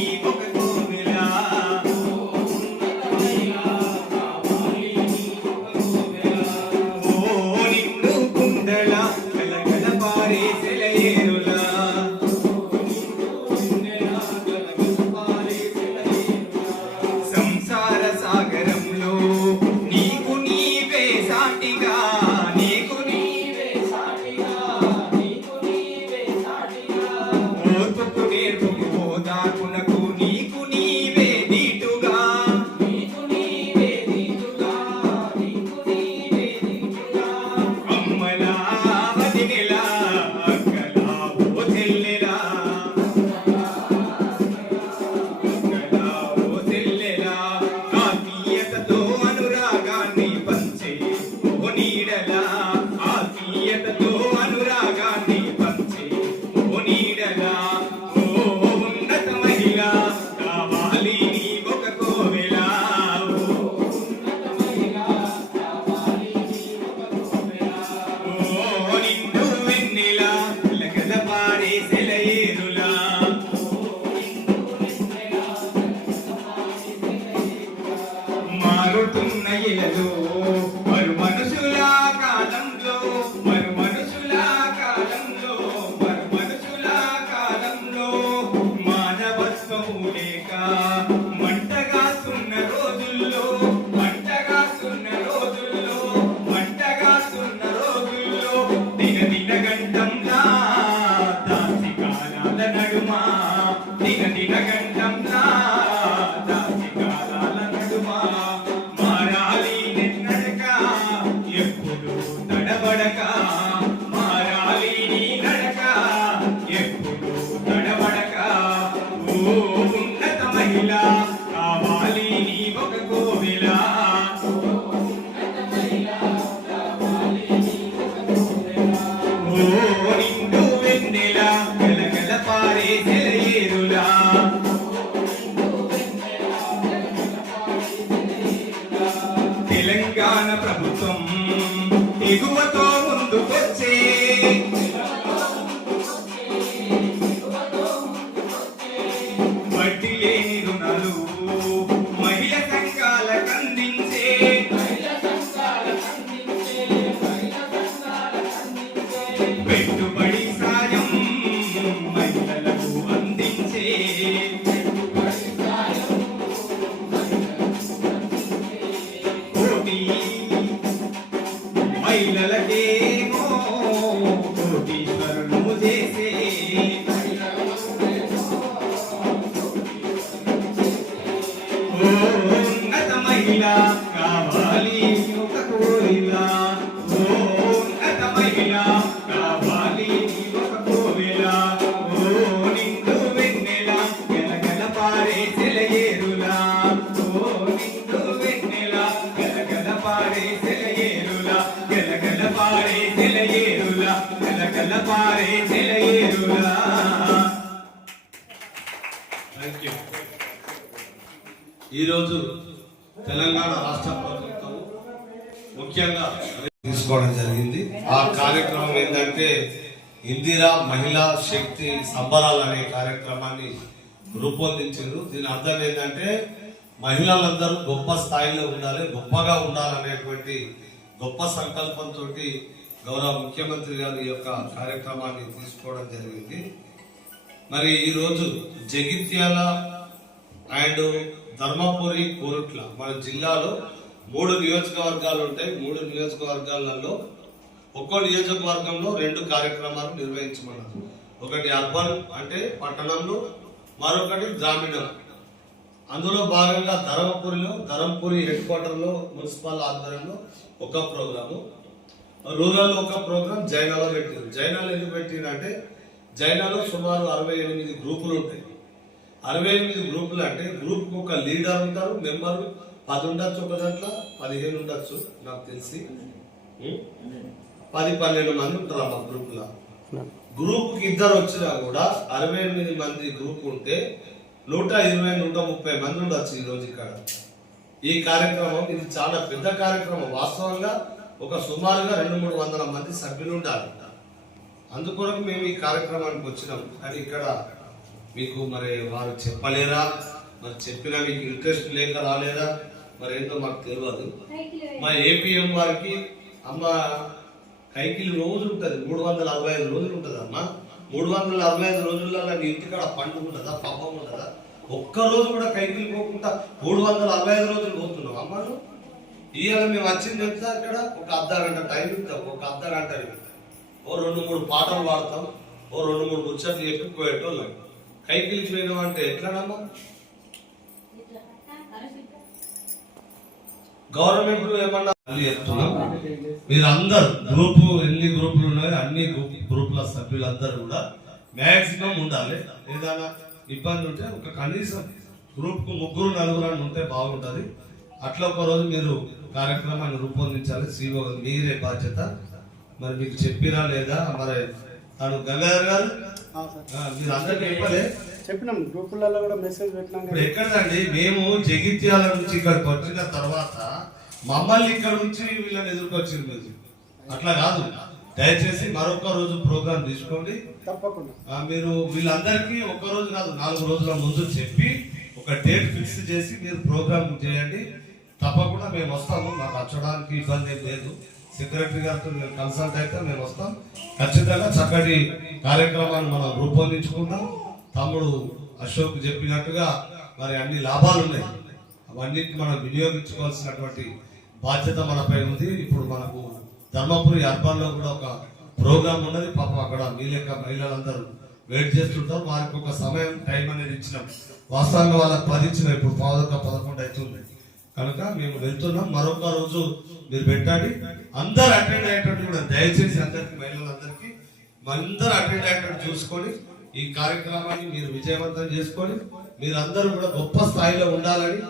నిండు వెన్నెల గలగల పారే సెలయేరులా తెలంగాణ ప్రభుత్వం ఎగువతో ముందుకొచ్చే వడ్డీ లేని రుణాలు మహిళ సంఘాలకు అందించే పెట్టుబడి సాయం మహిళలకు అందించే కోటి మహిళలకేమో కోటీశ్వరులు చేసే ఉన్నత మహిళ కావాలి ఒక కోరిక ఉన్నత మహిళ కావాలి ఒక కోరిక నిండు వెన్నెల గలగల పారే సెలయేరులా నిండు వెన్నెల గలగల పారే సెలయేరులా గలగల పారే సెలయేరులా గలగల పారే సెలయేరులా. Thank you. ఈరోజు తెలంగాణ రాష్ట్ర ప్రభుత్వం ముఖ్యంగా తీసుకోవడం జరిగింది. ఆ కార్యక్రమం ఏంటంటే ఇందిరా మహిళా శక్తి సంబరాలు అనే కార్యక్రమాన్ని రూపొందించారు. దీని అర్థం ఏంటంటే మహిళలందరూ గొప్ప స్థాయిలో ఉండాలి, గొప్పగా ఉండాలనేటువంటి గొప్ప సంకల్పంతో గౌరవ ముఖ్యమంత్రి గారు ఈ యొక్క కార్యక్రమాన్ని తీసుకోవడం జరిగింది. మరి ఈరోజు జగిత్యాల అండ్ ధర్మపురి కోరుట్ల మన జిల్లాలో 3 నియోజకవర్గాలు ఉంటాయి. 3 నియోజకవర్గాలలో ఒక్కో నియోజకవర్గంలో 2 కార్యక్రమాలు నిర్వహించమన్నారు. ఒకటి అర్బన్ అంటే పట్టణంలో, మరొకటి గ్రామీణం. అందులో భాగంగా ధర్మపురి హెడ్ క్వార్టర్లో మున్సిపల్ ఆధ్వర్యంలో ఒక ప్రోగ్రాము, రూరల్ ఒక ప్రోగ్రామ్ జైనాలో పెట్టారు. జైనాలు ఎందుకు పెట్టినంటే జైనాలో సుమారు 68 గ్రూపులు ఉంటాయి. 68 గ్రూపులు అంటే గ్రూప్ ఒక లీడర్ ఉంటారు, మెంబర్ 10 ఉండొచ్చు, ఒక దాంట్లో 15 ఉండొచ్చు, నాకు తెలిసి 10-12 మంది ఉంటారు మా గ్రూప్ లో. గ్రూప్ కి 2 వచ్చినా కూడా 68 మంది గ్రూప్ ఉంటే 120-130 మంది ఉండొచ్చు ఈ రోజు ఇక్కడ. ఈ కార్యక్రమం ఇది చాలా పెద్ద కార్యక్రమం. వాస్తవంగా ఒక సుమారుగా 200-300 మంది సభ్యులు ఉండాలి. అందుకొరకు మేము ఈ కార్యక్రమానికి వచ్చినాం. కానీ ఇక్కడ మీకు మరి వారు చెప్పలేరా, మరి చెప్పినా మీకు ఇంట్రెస్ట్ లేక రాలేరా, మరి ఏంటో మాకు తెలియదు. మా ఏపీఎం వారికి అమ్మ కైకిలి రోజు ఉంటుంది, 365 రోజులు ఉంటుంది అమ్మ. 365 రోజుల్లో నీ ఇంటికాడ పండుగ ఉంటుందా, పబ్బం ఉంటుందా? ఒక్కరోజు కూడా కైకిలి పోకుండా 365 రోజులు పోతున్నాం అమ్మ. ఇవాళ మేము వచ్చింది ఎంత ఇక్కడ ఒక అర్ధగంట టైం ఇస్తాం, ఒక అర్ధగంట ఓ 2-3 పాటలు పాడతాం, ఓ 2-3 ముచ్చట్లు చెప్పి పోయేటోళ్ళం. కైకిలికి పోయినామంటే ఎట్లానమ్మా? గవర్నమెంట్ ఏమన్నా చెప్తున్నాం, మీరు అందరు గ్రూపు ఎన్ని గ్రూపులు ఉన్నాయో అన్ని గ్రూపుల సభ్యులందరూ కూడా మాక్సిమం ఉండాలి. ఏదైనా ఇబ్బంది ఉంటే ఒక కనీసం గ్రూప్ కు 3-4 ఉంటే బాగుంటది. అట్లా ఒక రోజు మీరు కార్యక్రమాన్ని రూపొందించాలి. సీఓ మీరే బాధ్యత. మరి మీకు చెప్పినా లేదా? మరి తను గంగాధర్ గారు మీరు అందరికీ చెప్పలే? చెప్పినాం, గ్రూపులలో కూడా మెసేజ్ పెట్టినాం. ఇప్పుడు ఎక్కడండి, మేము జగిత్యాల నుంచి ఇక్కడికి వచ్చిన తర్వాత మమ్మల్ని ఇక్కడ నుంచి వీళ్ళని ఎదుర్కొచ్చింది మీరు. అట్లా కాదు, దయచేసి మరొక రోజు ప్రోగ్రామ్ తీసుకోండి తప్పకుండా. మీరు వీళ్ళందరికీ ఒక రోజు కాదు 4 రోజుల ముందు చెప్పి ఒక డేట్ ఫిక్స్ చేసి మీరు ప్రోగ్రామ్ చేయండి. తప్పకుండా మేము వస్తాము, మాకు వచ్చడానికి ఇబ్బంది ఏం లేదు. సెక్రటరీ గారితో మేము కన్సల్ట్ అయితే మేము వస్తాం. ఖచ్చితంగా చక్కటి కార్యక్రమాన్ని మనం రూపొందించుకుందాం. తమ్ముడు అశోక్ చెప్పినట్టుగా మరి అన్ని లాభాలు ఉన్నాయి, అవన్నిటిని మనం వినియోగించుకోవాల్సినటువంటి బాధ్యత మనపై ఉంది. ఇప్పుడు మనకు ధర్మపురి అర్బన్ లో కూడా ఒక ప్రోగ్రామ్ ఉన్నది. పాపం అక్కడ మీ లెక్క మహిళలందరూ వెయిట్ చేస్తుంటారు. వారికి ఒక సమయం టైం అనేది ఇచ్చినాం. వాస్తవంగా వాళ్ళకి 10 ఇచ్చినాం, ఇప్పుడు 11 అవుతుంది. కనుక మేము వెళ్తున్నాం. మరొక రోజు మీరు పెట్టండి. అందరు అటెండ్ అయ్యేటట్టు కూడా దయచేసి అందరికి మహిళలందరికీ అందరూ అటెండ్ అయ్యేటట్టు చూసుకొని ఈ కార్యక్రమాన్ని మీరు విజయవంతం చేసుకొని మీరందరూ కూడా గొప్ప స్థాయిలో ఉండాలని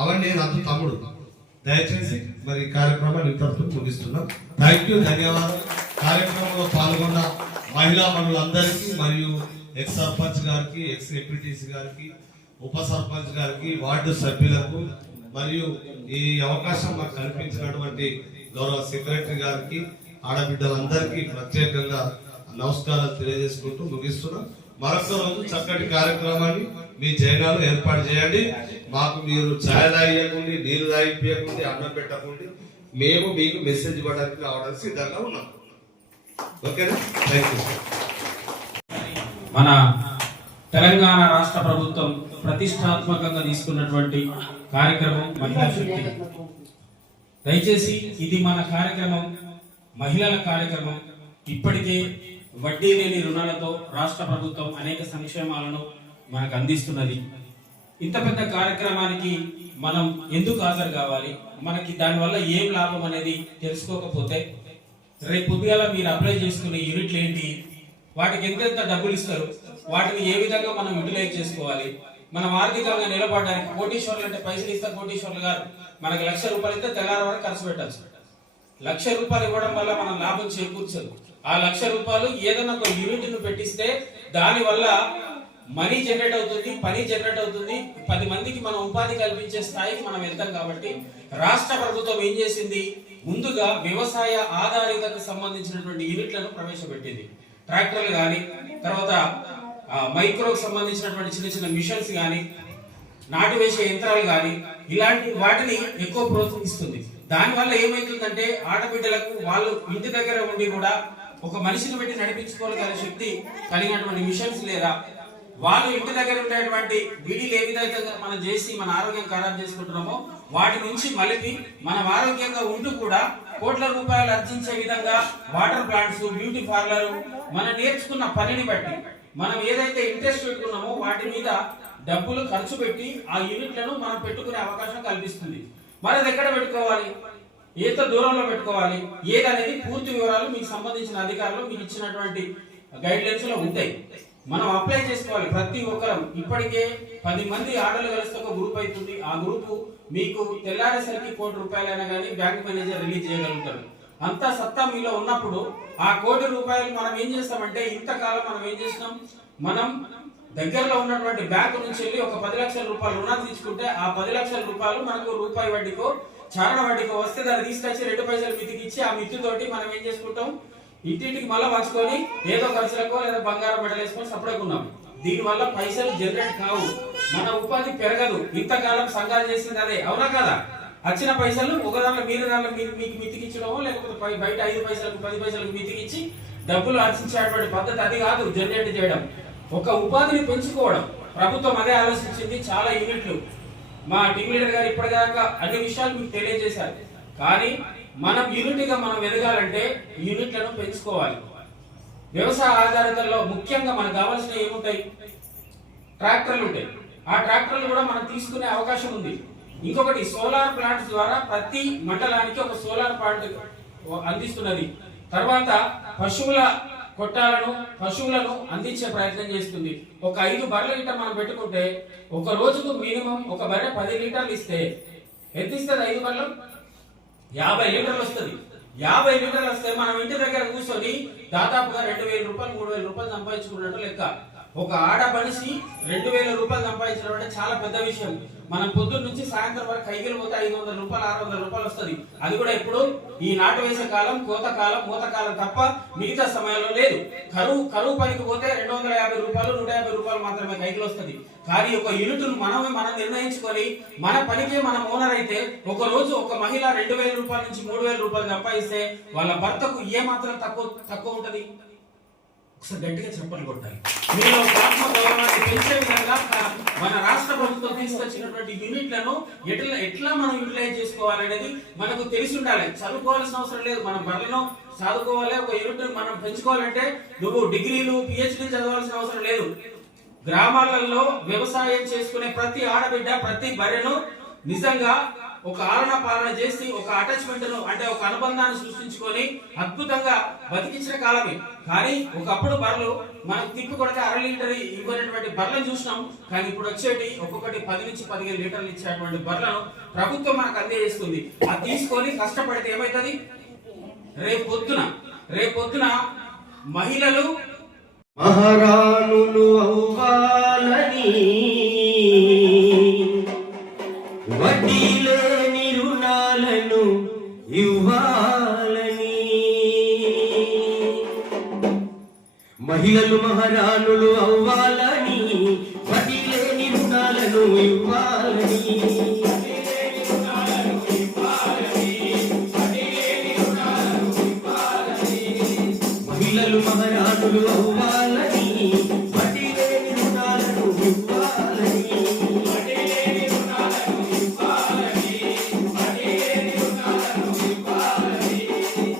అవన్నీ నాకు తమ్ముడు దయచేసి మరి కార్యక్రమాన్ని ఇంతటితో ముగిస్తున్నాం. థ్యాంక్ యూ, ధన్యవాదాలు. కార్యక్రమంలో పాల్గొన్న మహిళా మనులందరికీ మరియు ఎక్స్ సర్పంచ్ గారికి, ఎక్స్ ఎంపీటీసీ గారికి, ఉప సర్పంచ్ గారికి, వార్డు సభ్యులకు మరియు ఈ అవకాశం మాకు కల్పించినటువంటి గౌరవ సెక్రటరీ గారికి, ఆడబిడ్డలందరికీ ప్రత్యేకంగా నమస్కారాలు తెలియజేసుకుంటూ ముగిస్తున్నాం. మరొక రోజు చక్కటి కార్యక్రమాన్ని మీ జైనాలు ఏర్పాటు చేయండి. మాకు మీరు ఛాయ్ తాగియకండి, నీళ్లు తాగిపోయకండి, అన్నం పెట్టకండి. మేము మీకు మెసేజ్ ఇవ్వడానికి రావడానికి సిద్ధంగా ఉన్నాం. ఓకేనా? Thank you. మన తెలంగాణ రాష్ట్ర ప్రభుత్వం ప్రతిష్టాత్మకంగా తీసుకున్నటువంటి కార్యక్రమం మహిళా శక్తి. దయచేసి ఇది మన కార్యక్రమం, మహిళల కార్యక్రమం. ఇప్పటికే వడ్డీ లేని రుణాలతో రాష్ట్ర ప్రభుత్వం అనేక సంక్షేమాలను మనకు అందిస్తున్నది. ఇంత పెద్ద కార్యక్రమానికి మనం ఎందుకు హాజరు కావాలి, మనకి దానివల్ల ఏం లాభం అనేది తెలుసుకోకపోతే రేపు పొద్దుగాల మీరు అప్లై చేసుకునే యూనిట్లు ఏంటి, వాటికి ఎంతెంత డబ్బులు ఇస్తారు, వాటిని ఏ విధంగా మనం యూటిలైజ్ చేసుకోవాలి, మనం ఆర్థికంగా నిలబడడానికి. కోటీశ్వర్లు అంటే పైసలు ఇస్తారు కోటీశ్వర్లు గారు, మనకి 1,00,000 రూపాయలు ఇస్తే తెల్లారి వరకు ఖర్చు పెట్టాల్సి. 1,00,000 రూపాయలు ఇవ్వడం వల్ల మనం లాభం చేకూర్చదు. ఆ 1,00,000 రూపాయలు ఏదైనా ఒక యూనిట్ ను పెట్టిస్తే దాని వల్ల మనీ జనరేట్ అవుతుంది, పని జనరేట్ అవుతుంది, 10 మందికి మనం ఉపాధి కల్పించే స్థాయికి మనం వెళ్తాం. కాబట్టి రాష్ట్ర ప్రభుత్వం ఏం చేసింది, ముందుగా వ్యవసాయ ఆధారితకు సంబంధించినటువంటి యూనిట్లను ప్రవేశపెట్టింది. ట్రాక్టర్లు కానీ, తర్వాత మైక్రోకి సంబంధించినటువంటి చిన్న చిన్న మిషన్స్ కానీ, నాటు వేసే యంత్రాలు కానీ, ఇలాంటి వాటిని ఎక్కువ ప్రోత్సహిస్తుంది. దానివల్ల ఏమైతుందంటే ఆడబిడ్డలకు వాళ్ళు ఇంటి దగ్గర ఉండి కూడా ఒక మనిషిని పెట్టి నడిపించుకోగల శక్తి కలిగినటువంటి మిషన్స్ లేదా వాళ్ళు ఇంటి దగ్గర ఉండేటువంటి బిడీలు ఏ విధంగా మనం చేసి మన ఆరోగ్యం ఖరాబ్ చేసుకుంటున్నామో వాటి నుంచి మలిపి మనం ఆరోగ్యంగా ఉంటూ కూడా కోట్ల రూపాయలు ఆర్జించే విధంగా వాటర్ ప్లాంట్స్, బ్యూటీ పార్లర్, మనం నేర్చుకున్న పనిని బట్టి మనం ఏదైతే ఇంట్రెస్ట్ పెట్టుకున్నామో వాటి మీద డబ్బులు ఖర్చు పెట్టి ఆ యూనిట్లను మనం పెట్టుకునే అవకాశం కల్పిస్తుంది. మరి అది ఎక్కడ పెట్టుకోవాలి, ఎంత దూరంలో పెట్టుకోవాలి, ఏదనేది పూర్తి వివరాలు మీకు సంబంధించిన అధికారులు మీకు ఇచ్చినటువంటి గైడ్ లైన్స్ లో ఉంటాయి. మనం అప్లై చేసుకోవాలి ప్రతి ఒక్కరం. ఇప్పటికే 10 మంది ఆర్డర్లు కలిస్తే ఒక గ్రూప్ అవుతుంది. ఆ గ్రూప్ మీకు తెల్లారేసరికి ₹1,00,00,000 కానీ బ్యాంక్ మేనేజర్ రిలీజ్ చేయగలుగుతాడు. అంతా సత్తా మీలో ఉన్నప్పుడు ఆ ₹1,00,00,000 మనం ఏం చేస్తామంటే, ఇంతకాలం మనం ఏం చేసినాం, మనం దగ్గరలో ఉన్నటువంటి బ్యాంకు నుంచి వెళ్ళి ఒక 10 లక్షల రూపాయలు రుణం తీసుకుంటే ఆ 10 లక్షల రూపాయలు మనకు రూపాయి వడ్డీకో చారణ వడ్డీకో వస్తే దాన్ని తీసుకొచ్చి 2 పైసలు మితికి ఇచ్చి ఆ మిత్తితోటి మనం ఏం చేసుకుంటాం, ఇంటింటికి మళ్ళీ పంచుకొని ఏదో ఖర్చులకో లేదా బంగారం మెడలు వేసుకొని సపడకున్నాం. దీనివల్ల పైసలు జనరేట్ కావు, మన ఉపాధి పెరగదు. ఇంతకాలం సంఘాలు చేసింది అదే, అవునా కదా? వచ్చిన పైసలు ఒక దాంట్లో మీకు మితికిచ్చడమో లేకపోతే బయట 5 పైసలకు 10 పైసలకు మితికిచ్చి డబ్బులు ఆర్జించేటువంటి పద్ధతి అది కాదు. జనరేట్ చేయడం, ఒక ఉపాధిని పెంచుకోవడం. ప్రభుత్వం అదే ఆలోచించింది. చాలా యూనిట్లు మా టీమ్ లీడర్ గారు ఇప్పటిదాకా అన్ని విషయాలు మీకు తెలియజేశారు. కానీ మనం యూనిట్గా మనం ఎదగాలంటే యూనిట్లను పెంచుకోవాలి. వ్యవసాయ ఆధారితల్లో ముఖ్యంగా మనకు కావాల్సిన ఏముంటాయి, ట్రాక్టర్లు ఉంటాయి. ఆ ట్రాక్టర్లు కూడా మనం తీసుకునే అవకాశం ఉంది. ఇంకొకటి సోలార్ ప్లాంట్స్ ద్వారా ప్రతి మండలానికి ఒక సోలార్ ప్లాంట్ అందిస్తున్నది. తర్వాత పశువుల కొట్టాలను, పశువులను అందించే ప్రయత్నం చేస్తుంది. ఒక 5 బర్రెల గిట్ట మనం పెట్టుకుంటే ఒక రోజుకు మినిమం ఒక బర్రె 10 లీటర్లు ఇస్తే ఎంత ఇస్తుంది? 5 బర్రెలు 50 లీటర్లు వస్తుంది. 50 లీటర్లు వస్తే మనం ఇంటి దగ్గర కూర్చొని దాదాపుగా 2,000 రూపాయలు 3,000 రూపాయలు సంపాదించుకున్నట్టు లెక్క. ఒక ఆడ మనిషి 2,000 రూపాయలు సంపాదించడం అంటే చాలా పెద్ద విషయం. మనం పొద్దున్న నుంచి సాయంత్రం వరకు కైకిలు పోతే 500 రూపాయలు 600 రూపాయలు వస్తుంది. అది కూడా ఇప్పుడు ఈ నాటు వేసే కాలం, కోత కాలం, మూత కాలం తప్ప మిగతా సమయంలో లేదు. కరువు పనికి పోతే 250 రూపాయలు 150 రూపాయలు మాత్రమే కైకిలు వస్తుంది. కానీ ఒక యూనిట్ మనం నిర్ణయించుకొని మన పనికే మనం ఓనర్ అయితే ఒక రోజు ఒక మహిళ 2,000 రూపాయల నుంచి 3,000 రూపాయలు సంపాదిస్తే వాళ్ళ భర్తకు ఏ మాత్రం తక్కువ ఉంటది? ఒకసారి గట్టిగా చెప్పలు కొట్టాలి. మీలో ఆత్మ గౌరవాన్ని పెంచే విధంగా మన రాష్ట్ర ప్రభుత్వం తీసుకొచ్చినటువంటి యూనిట్లను ఎట్లా మనం యూటిలైజ్ చేసుకోవాలనేది మనకు తెలిసి ఉండాలి. చదువుకోవాల్సిన అవసరం లేదు. మనం బర్రెలను చదువుకోవాలి. ఒక యూనిట్ మనం పెంచుకోవాలంటే నువ్వు డిగ్రీలు, PhD చదవాల్సిన అవసరం లేదు. గ్రామాలలో వ్యవసాయం చేసుకునే ప్రతి ఆడబిడ్డ ప్రతి బర్రెను నిజంగా ఒక ఆలన పాలన చేసి ఒక అటాచ్మెంట్ అంటే ఒక అనుబంధాన్ని సృష్టించుకొని అద్భుతంగా బతికించిన కాలమే. కానీ ఒకప్పుడు బర్రెలు మనకు తిప్పి కొడితే 1/2 లీటర్ ఇవ్వనటువంటి బర్రెలను చూసినాం. కానీ ఇప్పుడు వచ్చేటి ఒక్కొక్కటి 10 నుంచి 15 లీటర్లు ఇచ్చేటువంటి బర్రెలను ప్రభుత్వం మనకు అందజేస్తుంది. అది తీసుకొని కష్టపడితే ఏమైతుంది, రేపు రేపొద్దున మహిళలు మహారాణులు అవ్వాలని వడ్డీ లేని రుణాలను ఇవ్వాలని, మహిళలు మహారాణులు అవ్వాలని వడ్డీ లేని రుణాలను ఇవ్వాలని, మహిళలు మహారాణులు అవ్వాలని వడ్డీ లేని రుణాలను ఇవ్వాలని,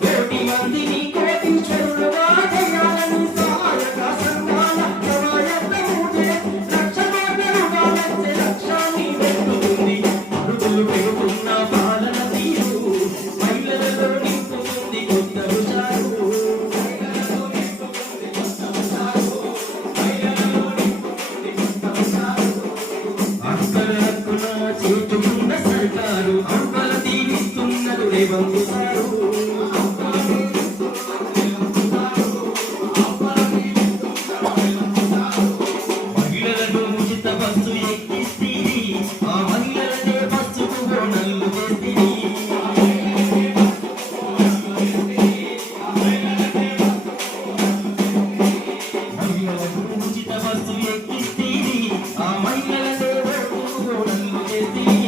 కోటి మందిని కోటీశ్వరులుగా చేయాలని సహాయక సంఘాల సమాయత్తము చేసి లక్ష కోట్ల రూపాయలచ్చే లక్ష్యాన్ని వెతుకుతుంది. అడుగులు పెరుగుతున్న పాలన తీరు మహిళలలో నింపుతుంది కొత్త రుచాలు. అక్కడక్కున చేతుకున్న సర్కారు అంకల దీవిస్తున్నది రేవంతు సారు. మహిళలను ఉచిత బస్సు ఎక్కిస్తీరి, ఆ మహిళలనే బస్సుకు బోనల్లు చేస్తీరి. మహిళలను ఉచిత బస్సు ఎక్కిస్తీరి, ఆ మహిళలనే బస్సుకు బోనల్లు చేస్తీరి.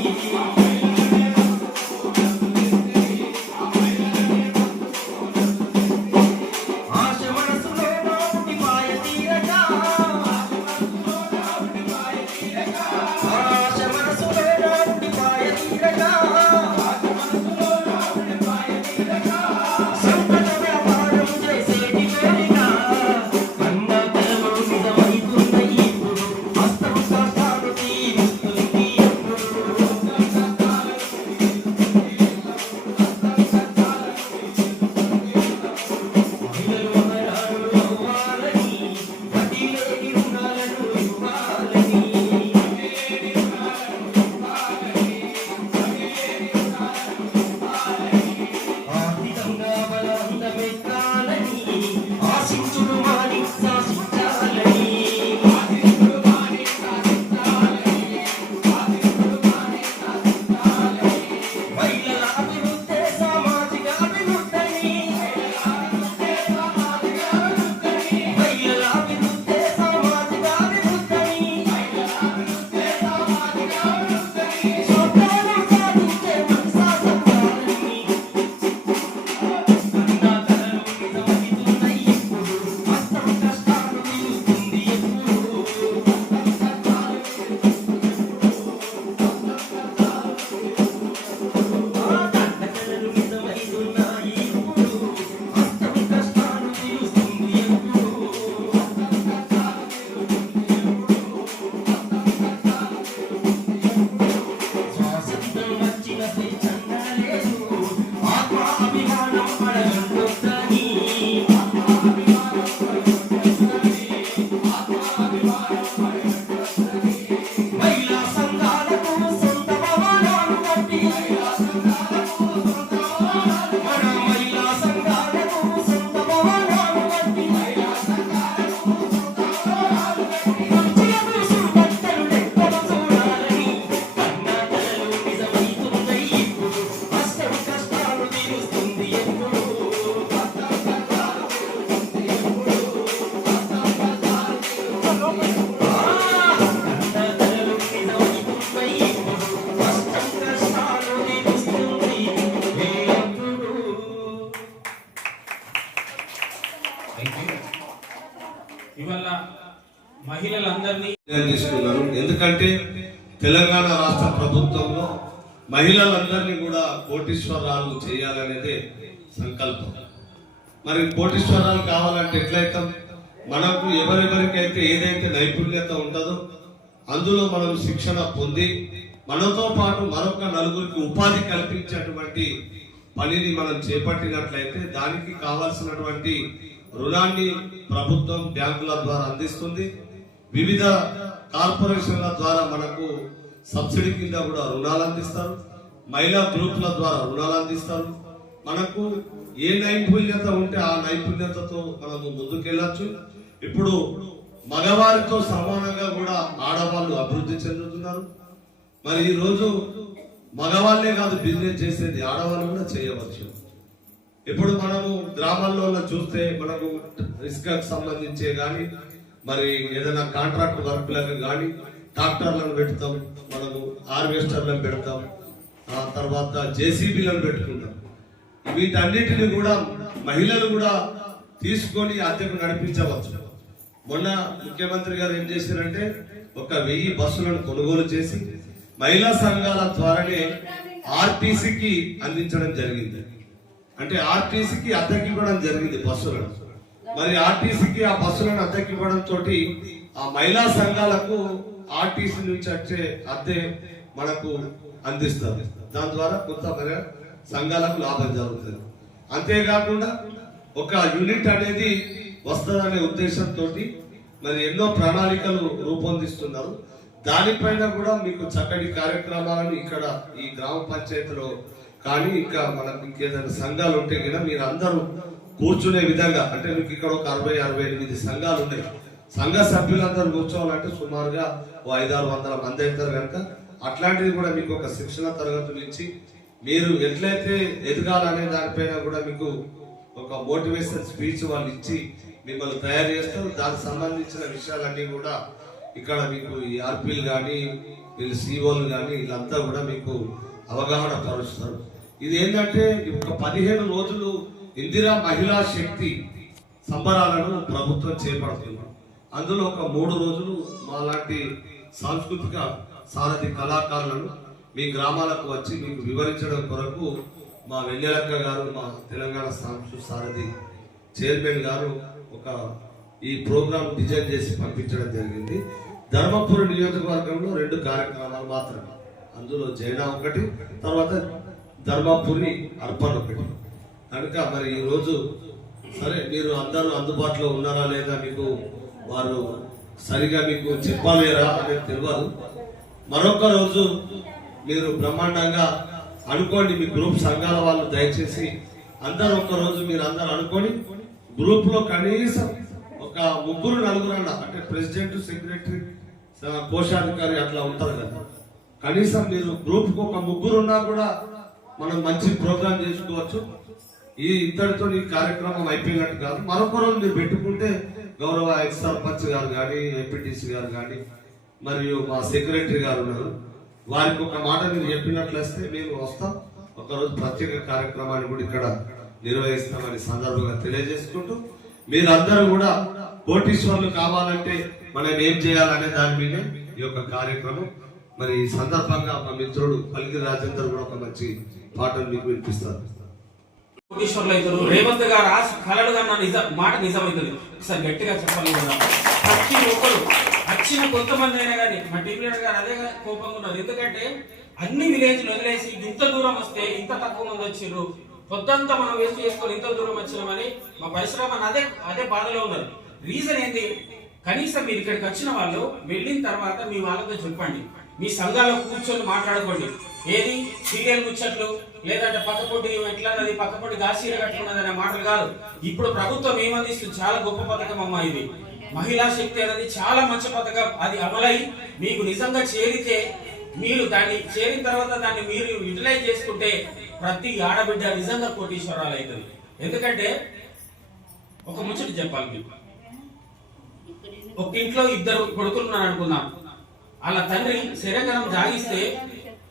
ఆశ మనసులో నాటి పాయ తీరక, ఆశ మనసులో నాటి పాయ తీరక, సంపద వ్యాపారం చేసేటి కోరిక కన్నతలో నిజమైతుంది ఇప్పుడు, హస్తం కష్టాలు తీరుస్తుంది ఎప్పుడు. మహిళలు మహారాణులు అవ్వాలని వడ్డీ లేని రుణాలను ఇవ్వాలని, ఆర్థికంగా బలవంతమెక్కాలని ఆశించుడు మాని శాసించాలని, మహిళల అభివృద్ధే సామాజిక అభివృద్ధని, మహిళల అభివృద్ధే సామాజిక అభివృద్ధని, స్వప్నాలు సాధించే మనసా సంతానని, కన్నా కలలు నిజమవుతున్నాయి ఇప్పుడు, హస్తం కష్టాలు తీరుస్తుంది ఎప్పుడు. కన్నకలలు నిజమవుతున్నాయి ఇప్పుడు, హస్తం కష్టాలు తీరుస్తుంది ఎప్పుడు. స్వాతంత్రం వచ్చిన స్వేచ్ఛంగా లేదు, ఆత్మ అభిమానం అడగొద్దని, మహిళా సంఘాలకు సొంత భవనాలు కట్టి, మన మహిళా సంఘాలకు సొంత భవనాలు కట్టి, కుర్చీలకు సున్నత్తలు లెక్కలు చూడాలని, కన్నా కలలు నిజమవుతున్నాయి ఇప్పుడు, హస్తం కష్టాలు తీరుస్తుంది ఎప్పుడు. కన్నా కలలు నిజమవుతున్నాయి ఇప్పుడు, హస్తం కష్టాలు తీరుస్తుంది ఎప్పుడు. ఇవాళ మహిళలందరినీ తీసుకున్నారు. ఎందుకంటే తెలంగాణ రాష్ట్ర ప్రభుత్వంలో మహిళలందరినీ కూడా కోటీశ్వరాలు చేయాలనేదే సంకల్పం. మరి కోటీశ్వరాలు కావాలంటే ఎట్లయితాం? మనకు ఎవరెవరికైతే ఏదైతే నైపుణ్యత ఉంటుందో అందులో మనం శిక్షణ పొంది మనతో పాటు మరొక నలుగురికి ఉపాధి కల్పించేటువంటి పనిని మనం చేపట్టినట్లయితే దానికి కావాల్సినటువంటి రుణాన్ని ప్రభుత్వం బ్యాంకుల ద్వారా అందిస్తుంది. వివిధ కార్పొరేషన్ల ద్వారా మనకు సబ్సిడీ కింద కూడా రుణాలు అందిస్తారు. మహిళా గ్రూపుల ద్వారా రుణాలు అందిస్తారు. మనకు ఏ నైపుణ్యత ఉంటే ఆ నైపుణ్యతతో మనము ముందుకెళ్ళచ్చు. ఇప్పుడు మగవారితో సమానంగా కూడా ఆడవాళ్ళు అభివృద్ధి చెందుతున్నారు. మరి ఈ రోజు మగవాళ్ళే కాదు బిజినెస్ చేసేది, ఆడవాళ్ళు కూడా చేయవచ్చు. ఇప్పుడు మనము గ్రామాల్లో చూస్తే మనకు ఇసుకకు సంబంధించే కానీ మరి ఏదైనా కాంట్రాక్ట్ వర్క్లకు కానీ ట్రాక్టర్లను పెడతాం, మనము హార్వెస్టర్లను పెడతాం, ఆ తర్వాత జేసీబీలను పెట్టుకుంటాం. వీటన్నిటిని కూడా మహిళలు కూడా తీసుకొని అద్దెకు నడిపించవచ్చు. మొన్న ముఖ్యమంత్రి గారు ఏం చేశారంటే 1000 బస్సులను కొనుగోలు చేసి మహిళా సంఘాల ద్వారానే ఆర్టీసీకి అందించడం జరిగింది. అంటే ఆర్టీసీకి అద్దెకి ఇవ్వడం జరిగింది బస్సులను. మరి ఆర్టీసీకి ఆ బస్సులను అద్దెకి ఇవ్వడం తోటి ఆ మహిళా సంఘాలకు ఆర్టీసీ నుంచి వచ్చే అద్దె మనకు అందిస్తారు. దాని ద్వారా కొంత సంఘాలకు లాభం జరుగుతుంది. అంతేకాకుండా ఒక యూనిట్ అనేది వస్తుందనే ఉద్దేశంతో మరి ఎన్నో ప్రణాళికలు రూపొందిస్తున్నారు. దానిపైన కూడా మీకు చక్కటి కార్యక్రమాలను ఇక్కడ ఈ గ్రామ పంచాయతీలో కానీ ఇంకా మనకు ఇంకేదైనా సంఘాలు ఉంటే కదా మీరు అందరూ కూర్చునే విధంగా, అంటే మీకు ఇక్కడ ఒక 60-68 సంఘాలు ఉన్నాయి. సంఘ సభ్యులందరూ కూర్చోవాలంటే సుమారుగా 500-600 మంది అవుతారు కనుక అట్లాంటిది కూడా మీకు ఒక శిక్షణ తరగతులు ఇచ్చి మీరు ఎట్లయితే ఎదగాలనే దానిపైన కూడా మీకు ఒక మోటివేషన్ స్పీచ్ వాళ్ళు ఇచ్చి మిమ్మల్ని తయారు చేస్తారు. దానికి సంబంధించిన విషయాలన్నీ కూడా ఇక్కడ మీకు ఈ ఆర్పీలు కానీ వీళ్ళు సిఓలు కానీ వీళ్ళంతా కూడా మీకు అవగాహన పరుస్తారు. ఇది ఏంటంటే ఒక 15 రోజులు ఇందిరా మహిళా శక్తి సంబరాలను ప్రభుత్వం చేపడుతుంది. అందులో ఒక 3 రోజులు మా లాంటి సాంస్కృతిక సారథి కళాకారులను మీ గ్రామాలకు వచ్చి మీకు వివరించడం కొరకు మా వెన్నెలక్క గారు, మా తెలంగాణ సాంస్కృతిక సారథి చైర్మన్ గారు ఒక ఈ ప్రోగ్రాం డిజైన్ చేసి పంపించడం జరిగింది. ధర్మపురి నియోజకవర్గంలో 2 కార్యక్రమాలు మాత్రమే, అందులో జైనా ఒకటి, తర్వాత ధర్మపురి అర్పణ ఒకటి. కనుక మరి ఈరోజు సరే మీరు అందరూ అందుబాటులో ఉన్నారా లేదా మీకు వారు సరిగా మీకు చెప్పలేరా అనేది తెలియదు. మరొక రోజు మీరు బ్రహ్మాండంగా అనుకోండి, మీ గ్రూప్ సంఘాల వాళ్ళు దయచేసి అందరూ ఒక రోజు మీరు అందరు అనుకోని గ్రూప్ లో కనీసం ఒక 3-4 అన్న, అంటే ప్రెసిడెంట్, సెక్రటరీ, కోశాధికారి అట్లా ఉంటారు కదా, కనీసం మీరు గ్రూప్ కు ఒక 3 ఉన్నా కూడా మనం మంచి ప్రోగ్రామ్ చేసుకోవచ్చు. ఈ ఇద్దరితో ఈ కార్యక్రమం అయిపోయినట్టు కాదు. మరొక రోజు మీరు పెట్టుకుంటే గౌరవ ఎక్స్ సర్పంచ్ గారు కానీ, ఎంపీటీసీ గారు కానీ, మరియు మా సెక్రటరీ గారు ఉన్నారు, వారికి ఒక మాట మీరు చెప్పినట్లయితే మేము వస్తాం. ఒకరోజు ప్రత్యేక కార్యక్రమాన్ని కూడా ఇక్కడ నిర్వహిస్తామని సందర్భంగా తెలియజేసుకుంటూ, మీరందరూ కూడా కోటీశ్వర్లు కావాలంటే మనం ఏం చేయాలనే దాని మీద ఈ యొక్క కార్యక్రమం. మరి ఈ సందర్భంగా మా మిత్రుడు పల్కి రాజేందర్ కూడా ఒక మంచి పాటను మీకు వినిపిస్తారు. కోటీశ్వర్లు అవుతారు. రేవంత్ గారు కలడు కన్నా మాట నిజమవుతుంది. ఒకసారి గట్టిగా చెప్పాలి కదా. ప్రతి ఒక్కరు వచ్చిన కొంతమంది అయినా కానీ మా టీం లీడర్ గారు అదే కోపంగా ఉన్నారు. ఎందుకంటే అన్ని విలేజ్లు వదిలేసి ఇంత దూరం వస్తే ఇంత తక్కువ మంది వచ్చిర్రు, పొద్దంతా మనం వేస్ట్ చేసుకొని ఇంత దూరం వచ్చినామని మా పరిశ్రమ అదే బాధలో ఉన్నారు. రీజన్ ఏంటి? కనీసం మీరు ఇక్కడికి వచ్చిన వాళ్ళు వెళ్ళిన తర్వాత మీ వాళ్ళతో చెప్పండి, మీ సంఘాల్లో కూర్చొని మాట్లాడుకోండి. ఏది సీరియల్ ముచ్చట్లు లేదంటే పక్కపొట్టి ఎట్లన్నది, పక్కపొట్టి గాసీలు కట్టుకున్నది అనే మాటలు కాదు. ఇప్పుడు ప్రభుత్వం ఏమందిస్తుంది? చాలా గొప్ప పథకం అమ్మా ఇది. మహిళా శక్తి అనేది చాలా మంచి పథకం. అది అమలై మీకు నిజంగా చేరితే, మీరు దాన్ని చేరిన తర్వాత దాన్ని మీరు యూటిలైజ్ చేసుకుంటే ప్రతి ఆడబిడ్డ నిజంగా కోటీశ్వరాలు అవుతుంది. ఎందుకంటే ఒక ముచ్చట చెప్పాలి మీకు. ఒక ఇంట్లో 2 కొడుకులు ఉన్నారు అనుకుందాం. వాళ్ళ తండ్రి శరీరం జాగిస్తే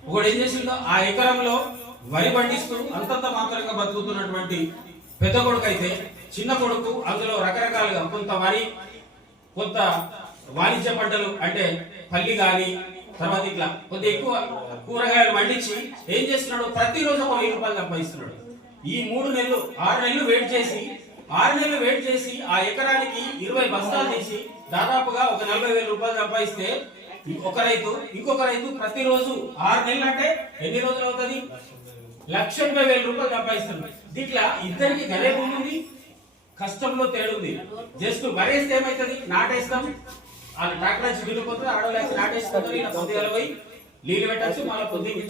ఒకడు ఏం చేసిందో ఆ ఎకరంలో వరి పండిస్తూ అంతంత మాత్రంగా బతుకుతున్నటువంటి పెద్ద కొడుకు అయితే, చిన్న కొడుకు అందులో రకరకాలుగా కొంత వరి, కొంత వాణిజ్య పంటలు అంటే పల్లి గాని, తర్వాత ఇట్లా కొంత ఎక్కువ కూరగాయలు పండించి ఏం చేస్తున్నాడు? ప్రతిరోజు ఒక 1000 రూపాయలు సంపాదిస్తున్నాడు. ఈ 3 నెలలు 6 నెలలు వెయిట్ చేసి ఆ ఎకరానికి 20 బస్తాలు తీసి దాదాపుగా ఒక 40,000 రూపాయలు సంపాదిస్తే ఒక రైతు ఇంకొక రైతు ప్రతిరోజు 6 నెలలు అంటే ఎన్ని రోజులు అవుతుంది? 1,80,000 రూపాయలు సంపాదిస్తుంది. ఇట్లా ఇద్దరికి గలే భూమి ఉంది, కష్టంలో తేడుంది. జస్ట్ వరేస్తే ఏమైతుంది? నాటేస్తాం, వాళ్ళు ట్రాక్టర్ వచ్చి గిల్లుపోతే ఆడవాళ్ళు నాటేసుకుంటారు. ఇలా పొద్దుగల పోయి నీళ్లు పెట్టచ్చు, మళ్ళీ పొద్దుకి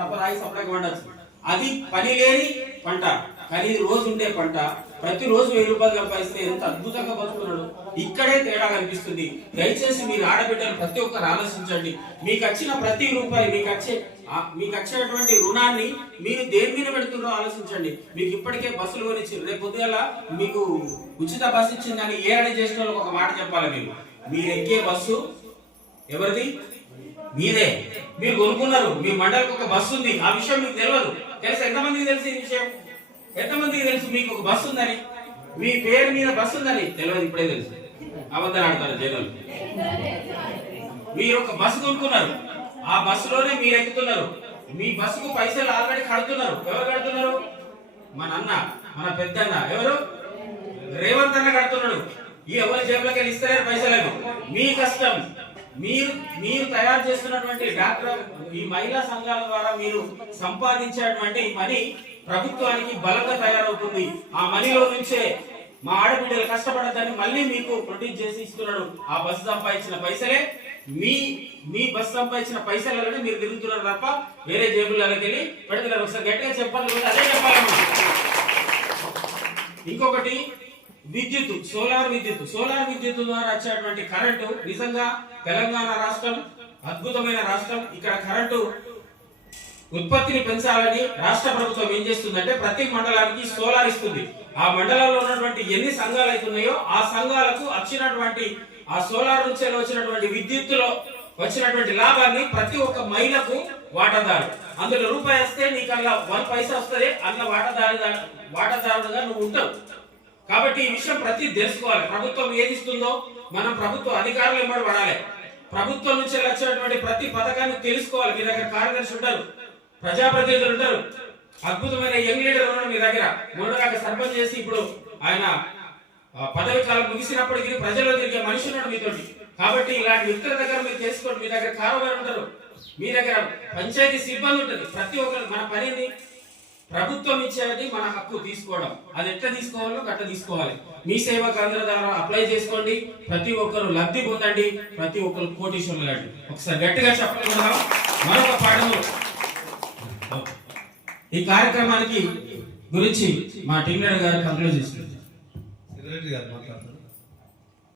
తప్ప రాయి సప్లైకి వండచ్చు. అది పని లేని పంట. కానీ ఇది రోజు ఉండే పంట. ప్రతిరోజు 1000 రూపాయలు సంపాదిస్తే ఎంత అద్భుతంగా బతుకున్నాడు. ఇక్కడే తేడా కనిపిస్తుంది. దయచేసి మీరు ఆడబిడ్డలు ప్రతి ఒక్కరు ఆలోచించండి. మీకు వచ్చిన ప్రతి రూపాయి, మీకు వచ్చేటువంటి రుణాన్ని మీరు దేని మీద పెడుతున్నారో ఆలోచించండి. మీకు ఇప్పటికే బస్సులు కొనిచ్చారు, రేపు పొద్దుగల మీకు ఉచిత బస్సు ఇచ్చిందని ఏ అని చేసిన వాళ్ళకి ఒక మాట చెప్పాలి. మీరు ఎక్కే బస్సు ఎవరిది? మీదే. మీరు కొనుక్కున్నారు. మీ మండలికి ఒక బస్సు ఉంది. ఆ విషయం మీకు తెలియదు. తెలుసు? ఎంతమందికి తెలుసు ఈ విషయం? ఎంతమందికి తెలుసు మీకు ఒక బస్సు ఉందని? మీ పేరు మీద బస్సు ఉందని తెలియదు. ఇప్పుడే తెలుసు. అబద్ధాలు ఆడతారు జనాలు. మీరు ఒక బస్సు కొనుక్కున్నారు. ఆ బస్సులోనే మీరు ఎక్కుతున్నారు. మీ బస్సుకు పైసలు ఆల్రెడీ కడుతున్నారు. ఎవరు కడుతున్నారు? మన అన్న, మన పెద్దన్న. ఎవరు? రేవంత్ అన్న కడుతున్నాడు. ఈ ఎవరి జేబులోకి వెళ్ళి ఇస్తలేరు పైసలు. మీ కష్టం. మీరు తయారు చేస్తున్నటువంటి డాక్టర్, ఈ మహిళా సంఘాల ద్వారా మీరు సంపాదించేటువంటి మనీ ప్రభుత్వానికి బలంగా తయారవుతుంది. ఆ మనీలో నుంచే మా ఆడబిడ్డలు కష్టపడద్దని మళ్ళీ మీకు ప్రొడ్యూస్ చేసి ఇస్తున్నాడు. ఆ బస్సు సంపాదించిన పైసలే మీ బస్సు సంపాదించిన పైసలనే మీరు తిరుగుతున్నారు తప్ప వేరే జేబులకి వెళ్ళి పెడుతున్నారు. ఒకసారి గట్టిగా చెప్పాలి, అదే చెప్పాలమ్మా. ఇంకొకటి విద్యుత్, సోలార్ విద్యుత్ ద్వారా వచ్చేటువంటి కరెంటు నిజంగా తెలంగాణ రాష్ట్రం అద్భుతమైన రాష్ట్రం. ఇక్కడ కరెంటు ఉత్పత్తిని పెంచాలని రాష్ట్ర ప్రభుత్వం ఏం చేస్తుందంటే ప్రతి మండలానికి సోలార్ ఇస్తుంది. ఆ మండలంలో ఉన్నటువంటి ఎన్ని సంఘాలు అవుతున్నాయో ఆ సంఘాలకు వచ్చినటువంటి ఆ సోలార్ నుంచి వచ్చినటువంటి విద్యుత్తులో వచ్చినటువంటి లాభాన్ని ప్రతి ఒక్క మహిళకు వాటాదారు. అందులో రూపాయి వస్తే నీకు అలా 1 పైసా వస్తుంది. అందులో వాటాదారుగా నువ్వు ఉంటావు. కాబట్టి ఈ విషయం ప్రతి తెలుసుకోవాలి. ప్రభుత్వం ఏది ఇస్తుందో మనం ప్రభుత్వ అధికారులు ఎంబడి పడాలి. ప్రభుత్వం నుంచి వచ్చినటువంటి ప్రతి పథకాన్ని తెలుసుకోవాలి. మీ దగ్గర కార్యదర్శి ఉంటారు, ప్రజాప్రతినిధులు ఉంటారు, అద్భుతమైన యంగ్ లీడర్ ఉన్నారు మీ దగ్గర. మొన్నదాకా సర్పంచ్ చేసి ఇప్పుడు ఆయన పదవి కాలం ముగిసినప్పటికీ ప్రజల్లో తిరిగే మనిషి ఉన్నాడు మీతోటి. కాబట్టి ఇలాంటి వ్యక్తుల దగ్గర మీరు తెలుసుకోండి. మీ దగ్గర కారోబారు ఉంటారు, మీ దగ్గర పంచాయతీ సిబ్బంది ఉంటుంది. ప్రతి ఒక్కరు మన పనిని ప్రభుత్వం ఇచ్చేది మన హక్కు తీసుకోవడం. అది ఎట్లా తీసుకోవాలో అట్లా తీసుకోవాలి. మీ సేవా కేంద్ర ద్వారా అప్లై చేసుకోండి. ప్రతి ఒక్కరు లబ్ధి పొందండి. ప్రతి ఒక్కరు కోటీశ్వరులు కండి. ఒకసారి గట్టిగా చెప్పకుండా మరొక పాఠము ఈ కార్యక్రమానికి గురించి మా టీం లీడర్ గారు కంక్లూడ్ చేస్తున్నారు. సెక్రటరీ గారు మాట్లాడతారు.